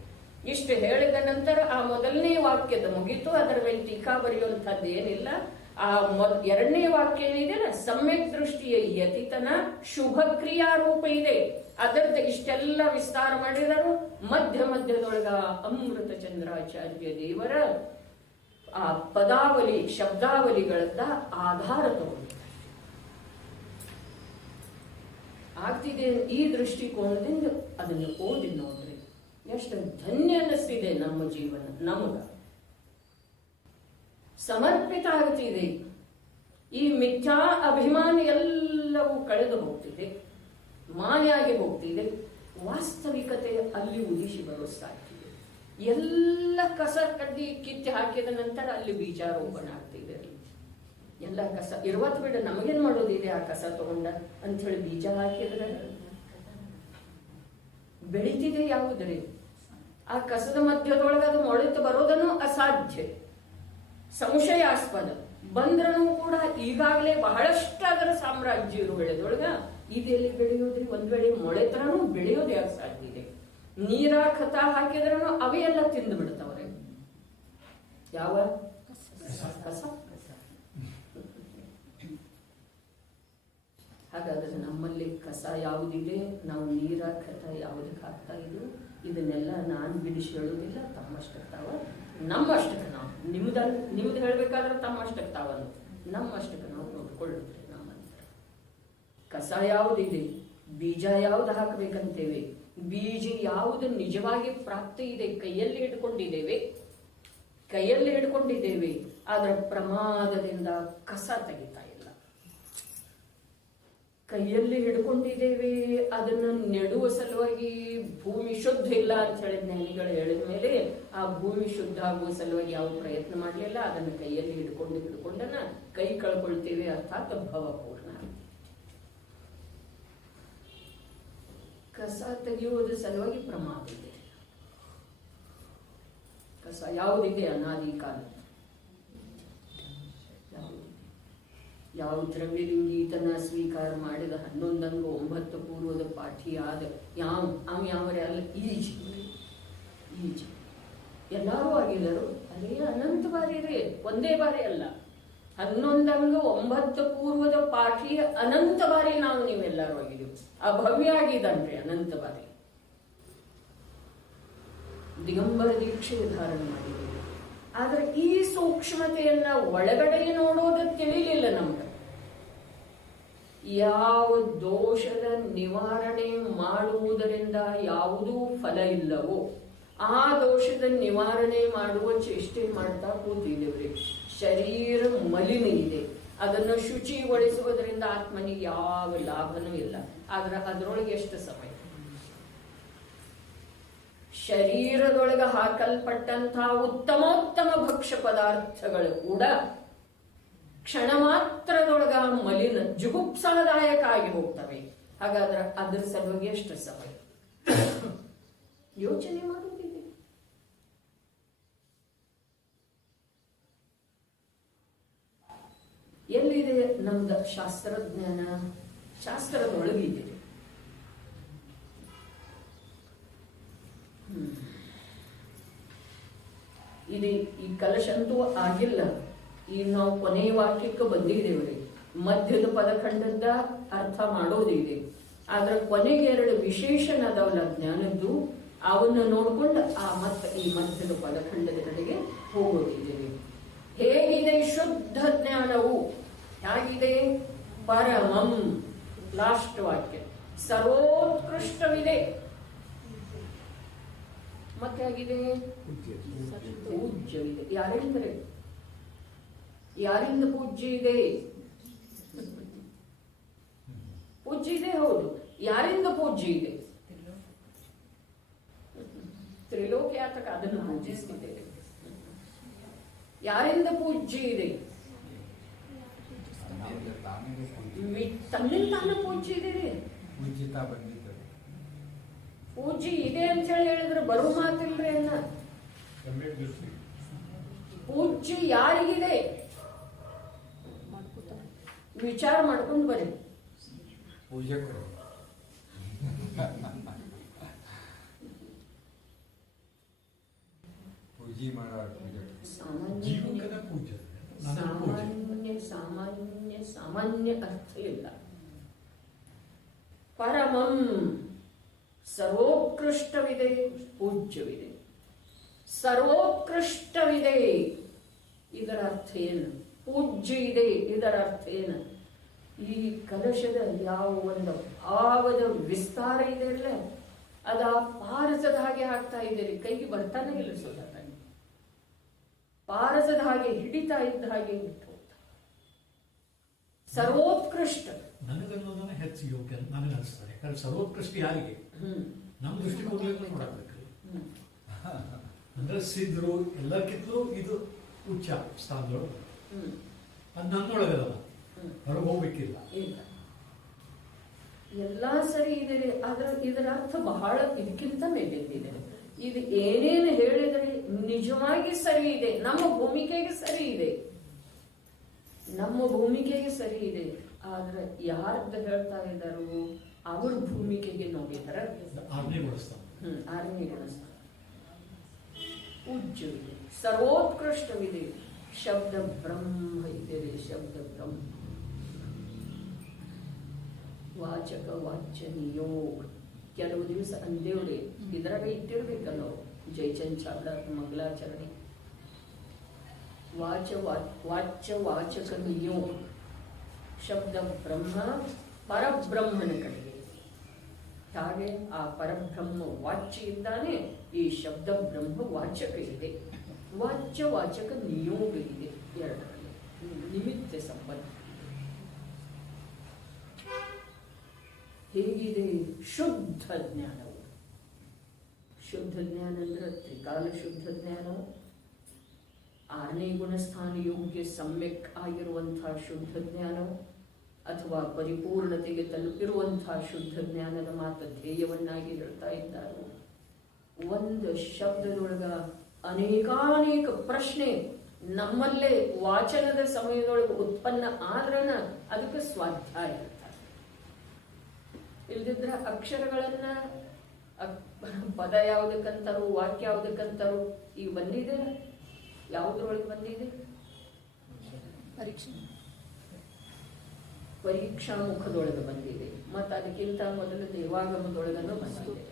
ಇಷ್ಟು ಹೇಳಿದ ನಂತರ ಆ ಮೊದಲನೇ ವಾಕ್ಯದ ಮುಗಿತು. ಅದರ ಮೇಲೆ ಟೀಕಾ ಬರೆಯುವಂಥದ್ದು ಏನಿಲ್ಲ. ಆ ಎರಡನೇ ವಾಕ್ಯ ಏನಿದೆಯಲ್ಲ, ಸಮ್ಯಕ್ ದೃಷ್ಟಿಯ ಯತಿತನ ಶುಭ ಕ್ರಿಯಾರೂಪ ಇದೆ. ಅದರದ್ದು ಇಷ್ಟೆಲ್ಲ ವಿಸ್ತಾರ ಮಾಡಿದರು. ಮಧ್ಯದೊಳಗ ಅಮೃತ ಚಂದ್ರಾಚಾರ್ಯ ದೇವರ ಆ ಪದಾವಲಿ ಶಬ್ದಾವಲಿಗಳನ್ನ ಆಧಾರ ತಗೊಂಡು ಆಗ್ತಿದೆ. ಈ ದೃಷ್ಟಿಕೋನದಿಂದ ಅದನ್ನು ಓದಿ ನೋಡ್ರಿ, ಎಷ್ಟು ಧನ್ಯ ಅನ್ನಿಸ್ತಿದೆ ನಮ್ಮ ಜೀವನ. ನಮಗ ಸಮರ್ಪಿತ ಆಗ್ತಿದೆ. ಈ ಮಿಥ್ಯಾ ಅಭಿಮಾನ ಎಲ್ಲವೂ ಕಳೆದು ಹೋಗ್ತಿದೆ, ಮಾಯಾಗಿ ಹೋಗ್ತಿದೆ. ವಾಸ್ತವಿಕತೆ ಅಲ್ಲಿ ಉದಿಸಿ ಬರುಸ್ತಾ ಇರ್ತಿದೆ. ಎಲ್ಲ ಕಸ ಕಡ್ಡಿ ಕಿತ್ತಿ ಹಾಕಿದ ನಂತರ ಅಲ್ಲಿ ಬೀಜಾರೋಪಣ ಆಗ್ತಿದೆ. ಎಲ್ಲ ಕಸ ಇರುವತ್ತು ಬಿಡ, ನಮಗೇನ್ ಮಾಡೋದಿದೆ ಆ ಕಸ ತಗೊಂಡ ಅಂತ ಹೇಳಿ ಬೀಜ ಹಾಕಿದ್ರೆ ಬೆಳಿತಿದೆ ಯಾವುದ್ರಿ? ಆ ಕಸದ ಮಧ್ಯದೊಳಗ ಅದು ಮೊಳೆತು ಬರೋದನ್ನು ಅಸಾಧ್ಯ, ಸಂಶಯಾಸ್ಪದ. ಬಂದ್ರೂ ಕೂಡ ಈಗಾಗಲೇ ಬಹಳಷ್ಟು ಅದರ ಸಾಮ್ರಾಜ್ಯ ಇರುವ ಬೆಳೆದೊಳಗ ಇದೆಲ್ಲಿ ಬೆಳೆಯೋದ್ರಿ? ಒಂದ್ ವೇಳೆ ಮೊಳೆತನೂ ಬೆಳೆಯೋದು ಯಾಕೆ ಸಾಧ್ಯ ಇದೆ? ನೀರ ಖತ ಹಾಕಿದ್ರೂ ಅವೇ ಎಲ್ಲ ತಿಂದು ಬಿಡ್ತಾವ್ರೆ. ಯಾವ ಕಸ? ಹಾಗಾದ್ರೆ ನಮ್ಮಲ್ಲಿ ಕಸ ಯಾವುದಿದೆ, ನಾವು ನೀರ ಖತ ಯಾವುದಕ್ಕೆ ಹಾಕ್ತಾ ಇದ್ವು, ಇದನ್ನೆಲ್ಲ ನಾನು ಬಿಡಿಸಿ ಹೇಳೋದಿಲ್ಲ. ತಮ್ಮಷ್ಟಕ್ಕೆ ತಾವ, ನಮ್ಮಷ್ಟಕ್ಕೆ ನಾವು, ನಿಮ್ದು ಹೇಳ್ಬೇಕಾದ್ರೆ ತಮ್ಮಷ್ಟಕ್ಕೆ ತಾವನ್ನು, ನಮ್ಮಷ್ಟಕ್ಕೆ ನಾವು ನೋಡ್ಕೊಳ್ಳುತ್ತೆ. ನಮ್ಮಂತ ಕಸ ಯಾವುದಿದೆ, ಬೀಜ ಯಾವ್ದು ಹಾಕಬೇಕಂತೇವೆ, ಬೀಜ ಯಾವುದು ನಿಜವಾಗಿ ಪ್ರಾಪ್ತಿ ಇದೆ, ಕೈಯಲ್ಲಿ ಹಿಡ್ಕೊಂಡಿದ್ದೇವೆ, ಅದರ ಪ್ರಮಾದದಿಂದ ಕಸ ತೆಗಿತಾ ಇಲ್ಲ. ಕೈಯಲ್ಲಿ ಹಿಡ್ಕೊಂಡಿದ್ದೇವೆ, ಅದನ್ನು ನೆಡುವ ಸಲುವಾಗಿ ಭೂಮಿ ಶುದ್ಧ ಇಲ್ಲ ಅಂತ ಹೇಳಿ ಜ್ಞಾನಿಗಳು ಹೇಳಿದ ಮೇಲೆ ಆ ಭೂಮಿ ಶುದ್ಧ ಆಗುವ ಸಲುವಾಗಿ ಯಾವ ಪ್ರಯತ್ನ ಮಾಡಲಿಲ್ಲ. ಅದನ್ನು ಕೈಯಲ್ಲಿ ಹಿಡ್ಕೊಂಡನ ಕೈ ಕಳ್ಕೊಳ್ತೇವೆ, ಅರ್ಥಾತ್ ಭವಪೂರ್ಣ. ಕಸ ತೆಗೆಯುವುದ ಸಲುವಾಗಿ ಪ್ರಮಾದ ಇದೆ. ಕಸ ಯಾವುದಿದೆ? ಅನಾದಿ ಕಾಲ ಯಾವ ದ್ರವ್ಯಲಿಂಗೀತನ ಸ್ವೀಕಾರ ಮಾಡಿದ 11 ಅಂಗ 9 ಪೂರ್ವದ ಪಾಠಿಯಾದ ಯಾವ್ರೆ ಅಲ್ಲ, ಈಜಿ ಎಲ್ಲರೂ ಆಗಿದರು. ಅದೇ ಅನಂತ ಬಾರಿ ಇದೆ, ಒಂದೇ ಬಾರಿ ಅಲ್ಲ. 11 ಅಂಗ 9 ಪೂರ್ವದ ಪಾಠಿ ಅನಂತ ಬಾರಿ ನೀವೆಲ್ಲರೂ ಆಗಿದ್ದೀವಿ. ಅಭವ್ಯ ಆಗಿದ್ದಾನ್ರಿ ಅನಂತ ಬಾರಿ. ದಿಗಂಬರ ದೀಕ್ಷೆ ಧಾರಣ ಮಾಡಿದ್ದೀವಿ. ಆದ್ರೆ ಈ ಸೂಕ್ಷ್ಮತೆಯನ್ನ ಒಳಗಡೆ ನೋಡೋದು ತಿಳಿಲಿಲ್ಲ ನಮ್ಗೆ. ಯಾವ ದೋಷದ ನಿವಾರಣೆ ಮಾಡುವುದರಿಂದ ಯಾವುದೂ ಫಲ ಇಲ್ಲವೋ ಆ ದೋಷದ ನಿವಾರಣೆ ಮಾಡುವ ಚೇಷ್ಟೆ ಮಾಡ್ತಾ ಕೂತಿದ್ದೇವ್ರಿ. ಶರೀರ ಮಲಿನ ಇದೆ, ಅದನ್ನು ಶುಚಿಗೊಳಿಸುವುದರಿಂದ ಆತ್ಮನಿಗೆ ಯಾವ ಲಾಭನೂ ಇಲ್ಲ. ಆದ್ರೆ ಅದರೊಳಗೆ ಎಷ್ಟು ಸಮಯ? ಶರೀರದೊಳಗ ಹಾಕಲ್ಪಟ್ಟಂತಹ ಉತ್ತಮೋತ್ತಮ ಭಕ್ಷ್ಯ ಪದಾರ್ಥಗಳು ಕೂಡ ಕ್ಷಣ ಮಾತ್ರದೊಳಗ ಮಲಿನ ಜುಗುಪ್ಸಾದಾಯಕ ಆಗಿ ಹೋಗ್ತವೆ. ಹಾಗಾದ್ರೆ ಅದ್ರ ಸಲುವಾಗಿ ಎಷ್ಟು ಸಮಯ ಯೋಚನೆ ಮಾಡುವುದಿದೆ? ಎಲ್ಲಿದೆ ನಮ್ದ ಶಾಸ್ತ್ರಜ್ಞಾನ? ಶಾಸ್ತ್ರದೊಳಗಿದೆ. ಇದು ಈ ಕಲಶ ಅಂತೂ ಆಗಿಲ್ಲ. ಈಗ ನಾವು ಕೊನೆಯ ವಾಕ್ಯಕ್ಕೆ ಬಂದಿದ್ದೇವ್ರಿ. ಮಧ್ಯದ ಪದಖಂಡದ ಅರ್ಥ ಮಾಡೋದಿದೆ. ಆದ್ರೆ ಕೊನೆಗೆ 2 ವಿಶೇಷಣ ಅದಾವಲ್ಲ ಜ್ಞಾನದ್ದು, ಅವನ್ನ ನೋಡ್ಕೊಂಡು ಮತ್ತೆ ಈ ಮಧ್ಯದ ಪದಖಂಡದ ಕಡೆಗೆ ಹೋಗೋದಿದ್ದೇವೆ. ಹೇಗಿದೆ ಶುದ್ಧ ಜ್ಞಾನವು? ಹೇಗಿದೆ? ಪರಮಂ, ಲಾಸ್ಟ್ ವಾಕ್ಯ, ಸರ್ವೋತ್ಕೃಷ್ಟವಿದೆ. ಮತ್ತೆ ಆಗಿದೆ ಪೂಜ್ಯವಿದೆ. ಯಾರೆಂದರೆ ಯಾರಿಂದ ಪೂಜ್ಯ ಇದೆ? ಪೂಜ್ಯ ಇದೆ, ಹೌದು. ಯಾರಿಂದ ಪೂಜ್ಯ ಇದೆ? ತ್ರಿಲೋಕ್ಯಾತಕ ಅದನ್ನು ಪೂಜಿಸುತ್ತಿದ್ದೇವೆ. ಯಾರಿಂದ ಪೂಜ್ಯ ಇದೆ? ತನ್ನಿಂದ ತಾನು ಪೂಜ್ಯ ಇದೆ. ಪೂಜ್ಯ ಇದೆ ಅಂತ ಹೇಳಿದ್ರೆ ಬರುವ ಮಾತಿಲ್ರಿ ಅನ್ನ. ಪೂಜ್ಯ ಯಾರಿಗಿದೆ ವಿಚಾರ ಮಾಡ್ಕೊಂಡು ಬರ್ರಿ. ಪೂಜಕರು ಜೀವಕದ ಪೂಜೆ. ಸಾಮಾನ್ಯ ಸಾಮಾನ್ಯ ಅರ್ಥ ಇಲ್ಲ. ಪರಮಂ ಸರ್ವೋತ್ಕೃಷ್ಟವಿದೆ, ಪೂಜ್ಯವಿದೆ. ಸರ್ವೋತ್ಕೃಷ್ಟವಿದೆ ಇದರ ಅರ್ಥ ಏನು? ಪೂಜ್ಯ ಇದೆ ಇದರ ಅರ್ಥ ಏನು? ಈ ಕಲಶದ ಯಾವ ಒಂದು ಭಾವದ ವಿಸ್ತಾರ ಇದೆ ಅಲ್ಲ, ಅದ ಪಾರಸದ ಹಾಗೆ ಹಾಕ್ತಾ ಇದ್ದೀರಿ, ಕೈಗೆ ಬರ್ತಾನೆ ಇಲ್ಲ ಸುಧಾಕಂಡು. ಪಾರಸದ ಹಾಗೆ ಹಿಡಿತಾ ಇದ್ದ ಹಾಗೆ ಬಿಟ್ಟು ಸರ್ವೋತ್ಕೃಷ್ಟ. ನನಗನ್ನೋದನ್ನ ಹೆಚ್ಚು ಯೋಗ್ಯ ಅಂತ ನನಗೆ ಅನಿಸ್ತದೆ. ಯಾಕಂದ್ರೆ ಸರ್ವೋತ್ಕೃಷ್ಟ ಯಾರಿಗೆ? ನಮ್ಮ ದೃಷ್ಟಿಕೋನದಿಂದ ನೋಡಬೇಕು. ಅಂದ್ರೆ ಸಿದ್ರು ಎಲ್ಲಕ್ಕಿಂತಲೂ ಇದು ಉಚ್ಚ ಸ್ಥಾನದೊಳಗೆ, ಅದು ನನ್ನೊಳಗಲ್ಲ, ಹೊರಗೆ ಹೋಗ್ಬೇಕಿಲ್ಲ. ಎಲ್ಲಾ ಸರಿ ಇದೆ, ಆದ್ರೆ ಇದರ ಅರ್ಥ ಬಹಳ ಇದಕ್ಕಿಂತ ಮೇಲಿದೆ. ಇದು ಏನೇನು ಹೇಳಿದರೆ ನಿಜವಾಗಿ ಸರಿ ಇದೆ, ನಮ್ಮ ಭೂಮಿಕೆಗೆ ಸರಿ ಇದೆ, ನಮ್ಮ ಭೂಮಿಕೆಗೆ ಸರಿ ಇದೆ. ಆದ್ರೆ ಯಾರ್ದು ಹೇಳ್ತಾ ಇದ್ದಾರೋ ಅವ್ರ ಭೂಮಿಕೆಗೆ ನೋಡಿದಾರ ಆರನೇಗೊಳಿಸ್ತಾರೆ. ಪೂಜ್ಯವಿದೆ, ಸರ್ವೋತ್ಕೃಷ್ಟವಿದೆ, ಶಬ್ದ ಬ್ರಹ್ಮ ಇದೆ. ಶಬ್ದ ಬ್ರಹ್ಮ ವಾಚಕ ವಾಚ್ಯ ನಿಯೋಗ. ಕೆಲವು ದಿವಸ ಅಂದೇವ್ರಿ ಇದ್ರಾಗ ಇಟ್ಟಿರ್ಬೇಕಲ್ಲ ಜಯಚಂದ್ ಚಾವ್ಲಾ ಮಂಗಲಾಚರಣೆ. ವಾಚ್ಯ ವಾಚಕ ನಿಯೋಗ. ಶಬ್ದ ಬ್ರಹ್ಮ ಪರಬ್ರಹ್ಮನ ಕಡೆಗೆ. ಹಾಗೆ ಆ ಪರಬ್ರಹ್ಮ ವಾಚ್ಯ ಇದ್ದಾನೆ, ಈ ಶಬ್ದ ಬ್ರಹ್ಮ ವಾಚಕ ಇದೆ. ವಾಚ್ಯ ವಾಚಕ ನಿಯೋಗ ಇದೆ, ಎರಡರಲ್ಲಿ ನಿಮಿತ್ತ ಸಂಬಂಧ. ಹೇಗಿದೆ ಶುದ್ಧ ಜ್ಞಾನವು? ಶುದ್ಧ ಜ್ಞಾನ ಅಂದ್ರೆ ತ್ರಿಕಾಲ ಶುದ್ಧ ಜ್ಞಾನ, ಆರನೇ ಗುಣಸ್ಥಾನ ಯೋಗ್ಯ ಸಮ್ಯಕ್ ಆಗಿರುವಂತಹ ಶುದ್ಧ ಜ್ಞಾನ, ಅಥವಾ ಪರಿಪೂರ್ಣತೆಗೆ ತಲುಪಿರುವಂತಹ ಶುದ್ಧ ಜ್ಞಾನದ ಮಾತು ಧ್ಯೇಯವನ್ನಾಗಿ ಹೇಳ್ತಾ ಇದ್ದಾರೆ. ಒಂದು ಶಬ್ದದೊಳಗ ಅನೇಕಾನೇಕ ಪ್ರಶ್ನೆ ನಮ್ಮಲ್ಲೇ ವಾಚನದ ಸಮಯದೊಳಗೆ ಉತ್ಪನ್ನ ಆದ್ರನ ಅದಕ್ಕೆ ಸ್ವಾಧ್ಯಾಯ ಇರ್ತಾರೆ. ಇಲ್ದಿದ್ರ ಅಕ್ಷರಗಳನ್ನ ಪದ ಯಾವುದಕ್ಕಂತಾರು, ವಾಕ್ಯ ಯಾವುದಕ್ಕಂತಾರು, ಈಗ ಬಂದಿದೆ. ಯಾವುದ್ರೊಳಗೆ ಬಂದಿದೆ? ಪರೀಕ್ಷಾ ಮುಖದೊಳಗೆ ಬಂದಿದೆ, ಮತ್ತು ಅದಕ್ಕಿಂತ ಮೊದಲು ದೇವಾಗಮದೊಳಗನ್ನು ಬಂದಿದೆ.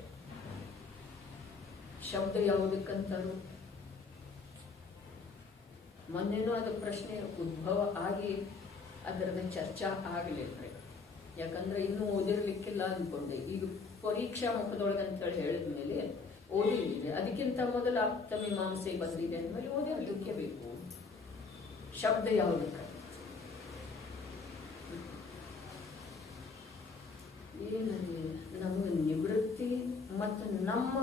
ಶಬ್ದ ಯಾವುದಕ್ಕಂತಾರು? ಮೊನ್ನೆನೂ ಅದು ಪ್ರಶ್ನೆ ಉದ್ಭವ ಆಗಿ ಅದರದ ಚರ್ಚಾ ಆಗಲಿಲ್ಲ. ಯಾಕಂದ್ರೆ ಇನ್ನೂ ಓದಿರ್ಲಿಕ್ಕಿಲ್ಲ ಅನ್ಕೊಂಡೆ. ಈಗ ಪರೀಕ್ಷಾ ಮುಖದೊಳಗೆ ಅಂತೇಳಿ ಹೇಳಿದ ಮೇಲೆ ಓದಿದೆ. ಅದಕ್ಕಿಂತ ಮೊದಲು ಆಪ್ತ ಮೀಮಾಂಸೆ ಬಂದಿದೆ ಅಂದ್ಮೇಲೆ ಓದಿ ಅದಕ್ಕೆ ಬೇಕು. ಶಬ್ದ ಯಾವುದಕ್ಕೆ? ಏನಂದ್ರೆ ನಮಗೆ ನಿವೃತ್ತಿ ಮತ್ತು ನಮ್ಮ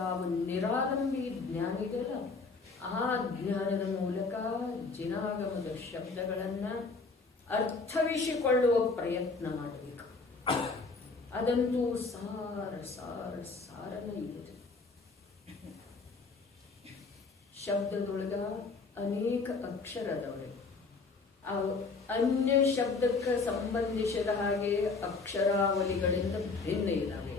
ಯಾವ ನಿರಾಲಂಬಿ ಜ್ಞಾನ ಇದೆಯಲ್ಲ, ಆ ಜ್ಞಾನದ ಮೂಲಕ ಜಿನಾಗಮದ ಶಬ್ದಗಳನ್ನ ಅರ್ಥವಿಸಿಕೊಳ್ಳುವ ಪ್ರಯತ್ನ ಮಾಡಬೇಕು. ಅದಂತೂ ಸಾರನ ಇದೆ. ಶಬ್ದದೊಳಗ ಅನೇಕ ಅಕ್ಷರ ಅದಾವೆ. ಅನ್ಯ ಶಬ್ದಕ್ಕೆ ಸಂಬಂಧಿಸಿದ ಹಾಗೆ ಅಕ್ಷರಾವಳಿಗಳಿಂದ ಭಿನ್ನ ಇದ್ದಾವೆ.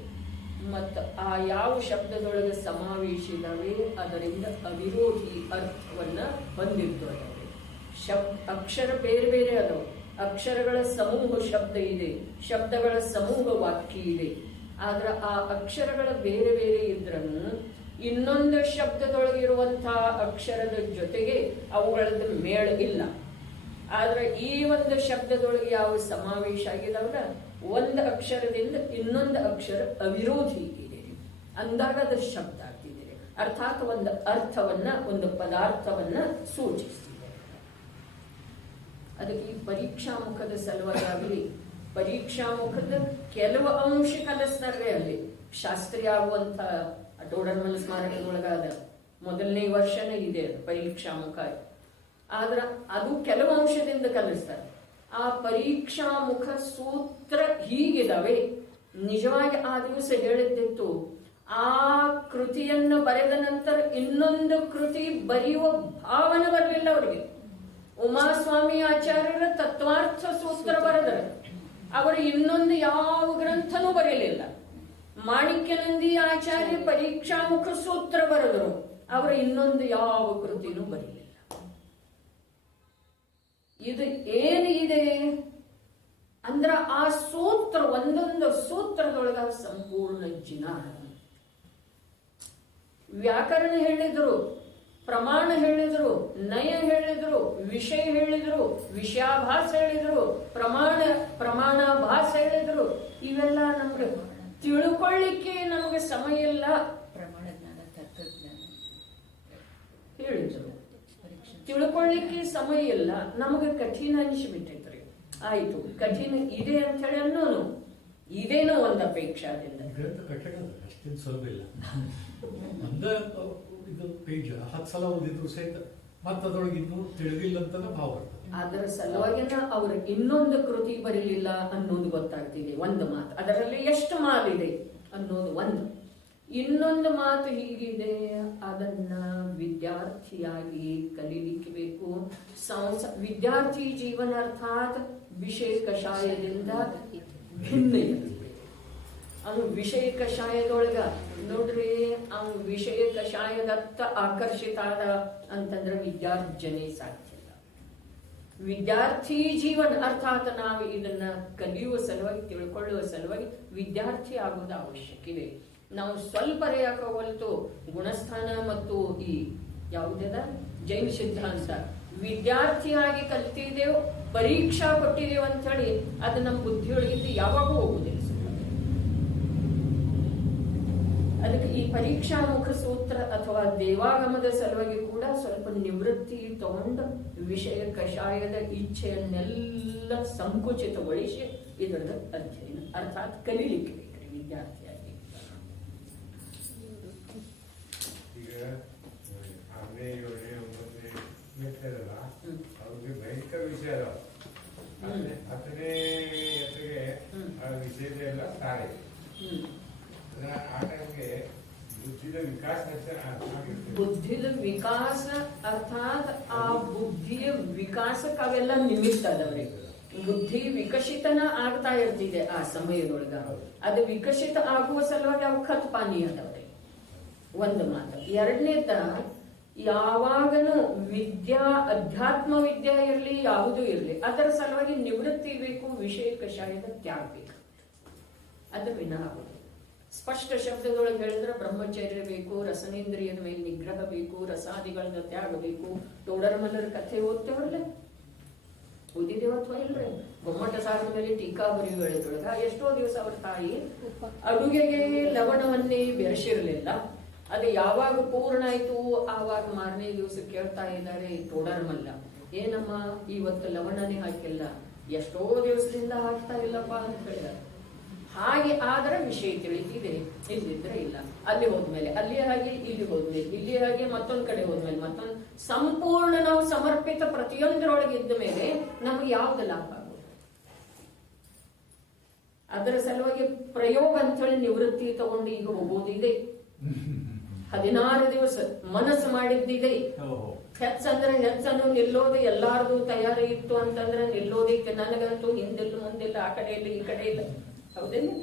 ಮತ್ತು ಆ ಯಾವ ಶಬ್ದದೊಳಗೆ ಸಮಾವೇಶಿದಾವೆ ಅದರಿಂದ ಅವಿರೋಧಿ ಅರ್ಥವನ್ನ ಹೊಂದಿರ್ತವೆ. ಅಕ್ಷರ ಬೇರೆ ಬೇರೆ ಅದಾವೆ. ಅಕ್ಷರಗಳ ಸಮೂಹ ಶಬ್ದ ಇದೆ, ಶಬ್ದಗಳ ಸಮೂಹ ವಾಕ್ಯ ಇದೆ. ಆದ್ರೆ ಆ ಅಕ್ಷರಗಳ ಬೇರೆ ಬೇರೆ ಇದ್ರನ್ನು ಇನ್ನೊಂದು ಶಬ್ದದೊಳಗಿರುವಂತಹ ಅಕ್ಷರದ ಜೊತೆಗೆ ಅವುಗಳದ್ದು ಮೇಳ ಇಲ್ಲ. ಆದ್ರೆ ಈ ಒಂದು ಶಬ್ದದೊಳಗೆ ಯಾವ ಸಮಾವೇಶ ಆಗಿದಾವಲ್ಲ, ಒಂದು ಅಕ್ಷರದಿಂದ ಇನ್ನೊಂದು ಅಕ್ಷರ ಅವಿರೋಧಿ ಇದೆ ಅಂದಾಗ ಅದು ಶಬ್ದ ಆಗ್ತಿದೆ. ಅರ್ಥಾತ್ ಒಂದು ಅರ್ಥವನ್ನ, ಒಂದು ಪದಾರ್ಥವನ್ನ ಸೂಚಿಸ್ತಿದೆ. ಅದಕ್ಕೆ ಈ ಪರೀಕ್ಷಾ ಮುಖದ ಸಲುವಾಗಿ ಪರೀಕ್ಷಾ ಮುಖದ ಕೆಲವು ಅಂಶ ಕಲಿಸ್ತಾರೆ. ಅಲ್ಲಿ ಶಾಸ್ತ್ರೀಯ ಆಗುವಂತ ಟೋಡರ್ಮಲ್ ಸ್ಮಾರಕದೊಳಗಾದ ಮೊದಲನೇ ವರ್ಷನೇ ಇದೆ ಪರೀಕ್ಷಾ ಮುಖ. ಆದ್ರ ಅದು ಕೆಲವು ಅಂಶದಿಂದ ಕಲಿಸ್ತಾರೆ. ಆ ಪರೀಕ್ಷಾ ಮುಖ ಸೂತ್ರ ಹೀಗಿದಾವೆ. ನಿಜವಾಗಿ ಆ ದಿವಸ ಹೇಳಿದ್ದಿತ್ತು, ಆ ಕೃತಿಯನ್ನು ಬರೆದ ನಂತರ ಇನ್ನೊಂದು ಕೃತಿ ಬರೆಯುವ ಭಾವನೆ ಬರಲಿಲ್ಲ ಅವರಿಗೆ. ಉಮಾಸ್ವಾಮಿ ಆಚಾರ್ಯರ ತತ್ವಾರ್ಥ ಸೂತ್ರ ಬರೆದರು, ಅವರು ಇನ್ನೊಂದು ಯಾವ ಗ್ರಂಥನೂ ಬರೆಯಲಿಲ್ಲ. ಮಾಣಿಕ್ಯನಂದಿ ಆಚಾರ್ಯ ಪರೀಕ್ಷಾ ಮುಖ ಸೂತ್ರ ಬರೆದರು, ಅವರು ಇನ್ನೊಂದು ಯಾವ ಕೃತಿನೂ ಬರೆಯಲಿಲ್ಲ. ಇದು ಏನಿದೆ ಅಂದ್ರ ಆ ಸೂತ್ರ ಒಂದೊಂದು ಸೂತ್ರದೊಳಗ ಸಂಪೂರ್ಣ ಜಿನಾನ. ವ್ಯಾಕರಣ ಹೇಳಿದ್ರು, ಪ್ರಮಾಣ ಹೇಳಿದ್ರು, ನಯ ಹೇಳಿದ್ರು, ವಿಷಯ ಹೇಳಿದ್ರು, ವಿಷಯಾಭಾಸ ಹೇಳಿದ್ರು, ಪ್ರಮಾಣಾಭಾಸ ಹೇಳಿದ್ರು. ಇವೆಲ್ಲ ನಮ್ಗೆ ತಿಳ್ಕೊಳ್ಳಿಕ್ಕೆ ನಮ್ಗೆ ಸಮಯ ಇಲ್ಲ. ಪ್ರಮಾಣ ಜ್ಞಾನ, ತತ್ವಜ್ಞಾನ ಹೇಳಿದ್ರು, ತಿಳ್ಕೊಳ್ಳಿಕ್ಕೆ ಸಮಯ ಇಲ್ಲ. ನಮಗೆ ಕಠಿಣ ಅನಿಸ್ಬಿಟ್ಟೈತ್ರಿ. ಆಯ್ತು, ಕಠಿಣ ಇದೆ ಅಂತ ಹೇಳಿ ಅನ್ನೋನು ಇದೇನೋ ಒಂದು ಅಪೇಕ್ಷಾದಿಂದ ಗ್ರಂಥ ಕಟ್ಟಡ ಅಷ್ಟೇನು ಸುಲಭ ಇಲ್ಲ. ಒಂದ ಇದು ಪೇಜ್ 10 ಸಲ ಓದಿದ್ರು ಸಹಿತ ಮತ್ತದ್ರೊಳಗೆ ಇನ್ನೂ ತಿಳಿದಿಲ್ಲ ಅಂತ ಭಾವ ಬರ್ತದೆ. ಅದರ ಸಲುವಾಗಿನ ಅವ್ರು ಇನ್ನೊಂದು ಕೃತಿ ಬರೀಲಿಲ್ಲ ಅನ್ನೋದು ಗೊತ್ತಾಗ್ತಿದೆ. ಒಂದು ಮಾತು ಅದರಲ್ಲಿ ಎಷ್ಟು ಮಾಲಿದೆ ಅನ್ನೋದು ಒಂದು. ಇನ್ನೊಂದು ಮಾತು ಹೀಗಿದೆ, ಅದನ್ನ ವಿದ್ಯಾರ್ಥಿಯಾಗಿ ಕಲೀಲಿಕ್ಕೆ ಬೇಕು. ವಿದ್ಯಾರ್ಥಿ ಜೀವನ ಅರ್ಥಾತ್ ವಿಷಯ ಕಷಾಯದಿಂದ ಭಿನ್ನ ಇರ್ತದೆ. ಅವನು ವಿಷಯ ಕಷಾಯದೊಳಗ ನೋಡ್ರಿ, ಅವನು ವಿಷಯ ಕಷಾಯದತ್ತ ಆಕರ್ಷಿತ ಆದ ಅಂತಂದ್ರೆ ವಿದ್ಯಾರ್ಜನೆ ಸಾಧ್ಯ ಇಲ್ಲ. ವಿದ್ಯಾರ್ಥಿ ಜೀವನ ಅರ್ಥಾತ್ ನಾವು ಇದನ್ನ ಕಲಿಯುವ ಸಲುವಾಗಿ, ತಿಳ್ಕೊಳ್ಳುವ ಸಲುವಾಗಿ ವಿದ್ಯಾರ್ಥಿ ಆಗೋದು ಅವಶ್ಯಕಿದೆ. ನಾವು ಸ್ವಲ್ಪ ಯಾಕೆ ಹೊಲಿತು ಗುಣಸ್ಥಾನ ಮತ್ತು ಈ ಯಾವುದದ ಜೈನ ಸಿದ್ಧಾಂತ ವಿದ್ಯಾರ್ಥಿಯಾಗಿ ಕಲ್ತಿದ್ದೇವೆ, ಪರೀಕ್ಷಾ ಕೊಟ್ಟಿದ್ದೇವೆ ಅಂತ ಹೇಳಿ ಅದು ನಮ್ಮ ಬುದ್ಧಿಯೊಳಗಿದ್ದು ಯಾವಾಗೂ ಹೋಗುದಿಲ್ಲ. ಅದಕ್ಕೆ ಈ ಪರೀಕ್ಷಾ ಮುಖ ಸೂತ್ರ ಅಥವಾ ದೇವಾಗಮದ ಸಲುವಾಗಿ ಕೂಡ ಸ್ವಲ್ಪ ನಿವೃತ್ತಿ ತಗೊಂಡು ವಿಷಯ ಕಷಾಯದ ಇಚ್ಛೆಯನ್ನೆಲ್ಲ ಸಂಕುಚಿತಗೊಳಿಸಿ ಇದರದ ಅಧ್ಯಯನ ಅರ್ಥಾತ್ ಕಲೀಲಿಕ್ಕೆ ಬೇಕ್ರಿ ವಿದ್ಯಾರ್ಥಿಯಾಗಿ. ಈಗ 6ನೇ 7ನೇ 9ನೇ ಮೆಟ್ಟಲಲ್ಲ, ಅವ್ರಿಗೆ ಭಯಂಕರ ವಿಷಯ ಅದಾವ. 10ನೇ ಎತ್ತಿಗೆ ಆ ವಿಷಯದೆಲ್ಲ ಸಾರಿ ಆ ಟೈಮ್ಗೆ ಬುದ್ಧಿದ ವಿಕಾಸ ಬುದ್ಧಿದ ವಿಕಾಸ ಅರ್ಥಾತ್ ಆ ಬುದ್ಧಿಯ ವಿಕಾಸಕ್ಕೆ ಅವೆಲ್ಲ ನಿಮಿತ್ತ ಅದವ್ರಿ. ಬುದ್ಧಿ ವಿಕಸಿತನ ಆಗ್ತಾ ಇರ್ತಿದೆ ಆ ಸಮಯದೊಳಗ. ಅದು ವಿಕಸಿತ ಆಗುವ ಸಲುವಾಗಿ ಅವು ಖತ್ ಪಾನಿ ಅದವ್ರಿ. ಒಂದು ಮಾತು. ಎರಡನೇದ, ಯಾವಾಗನು ವಿದ್ಯಾ ಅಧ್ಯಾತ್ಮ ವಿದ್ಯಾ ಇರ್ಲಿ ಯಾವುದೂ ಇರ್ಲಿ ಅದರ ಸಲುವಾಗಿ ನಿವೃತ್ತಿ ಬೇಕು, ವಿಷಯ ಕಷಾಯದ ತ್ಯಾಗ ಬೇಕು. ಅದು ವಿನಃ ಸ್ಪಷ್ಟ ಶಬ್ದದೊಳಗೆ ಹೇಳಿದ್ರೆ ಬ್ರಹ್ಮಚರ್ಯ ಬೇಕು, ರಸನೇಂದ್ರಿಯದ ಮೇಲೆ ನಿಗ್ರಹ ಬೇಕು, ರಸಾದಿಗಳನ್ನ ತ್ಯಾಗ ಬೇಕು. ಟೋಡರ್ಮಲ್ಲರ ಕಥೆ ಓದ್ತೇವಲ್ಲ, ಓದಿದೇವ ಅಥವಾ ಇಲ್ರಿ? ಗೊಮ್ಮಟ ಸಾರದ ಮೇಲೆ ಟೀಕಾ ಬರೆಯುವೊಳಗ ಎಷ್ಟೋ ದಿವಸ ಅವ್ರ ತಾಯಿ ಅಡುಗೆಗೆ ಲವಣವನ್ನೇ ಬೆರೆಸಿರಲಿಲ್ಲ. ಅದು ಯಾವಾಗ ಪೂರ್ಣ ಆಯ್ತು ಆವಾಗ ಮಾರನೇ ದಿವಸ ಕೇಳ್ತಾ ಇದ್ದಾರೆ ಟೋಡರ್ಮಲ್ಲ, ಏನಮ್ಮ ಇವತ್ತು ಲವಣನೇ ಹಾಕಿಲ್ಲ, ಎಷ್ಟೋ ದಿವಸದಿಂದ ಹಾಕ್ತಾ ಇಲ್ಲಪ್ಪ ಅಂತ ಹೇಳಿದಾರೆ. ಹಾಗೆ ಆದ್ರೆ ವಿಷಯ ತಿಳಿತಿದೆ, ಇಲ್ಲಿದ್ರೆ ಇಲ್ಲ. ಅಲ್ಲಿ ಹೋದ್ಮೇಲೆ ಅಲ್ಲಿ ಹಾಗೆ, ಇಲ್ಲಿ ಹೋದ್ಮೇಲೆ ಇಲ್ಲಿ ಹಾಗೆ, ಮತ್ತೊಂದ್ ಕಡೆ ಹೋದ್ಮೇಲೆ ಮತ್ತೊಂದು, ಸಂಪೂರ್ಣ ನಾವು ಸಮರ್ಪಿತ ಪ್ರತಿಯೊಂದರೊಳಗೆ ಇದ್ದ ಮೇಲೆ ನಮಗೆ ಯಾವ್ದು ಲಾಭ ಆಗೋದು? ಅದರ ಸಲುವಾಗಿ ಪ್ರಯೋಗ ಅಂತ ಹೇಳಿ ನಿವೃತ್ತಿ ತಗೊಂಡು ಈಗ ಹೋಗೋದಿದೆ. 16 ದಿವಸ ಮನಸ್ಸು ಮಾಡಿದ್ದಿದೆ. ಹೆಚ್ಚಂದ್ರೆ ಹೆಚ್ಚನ್ನು ನಿಲ್ಲೋದು ಎಲ್ಲಾರ್ದು ತಯಾರಿ ಇತ್ತು ಅಂತಂದ್ರೆ ನಿಲ್ಲೋದಿಕ್ಕೆ. ನನಗಂತೂ ಹಿಂದೆಲ್ಲ ಮುಂದೆಲ್ಲ ಆ ಕಡೆ ಇಲ್ಲ ಈ ಕಡೆ ಇಲ್ಲ, ಹೌದೇನು?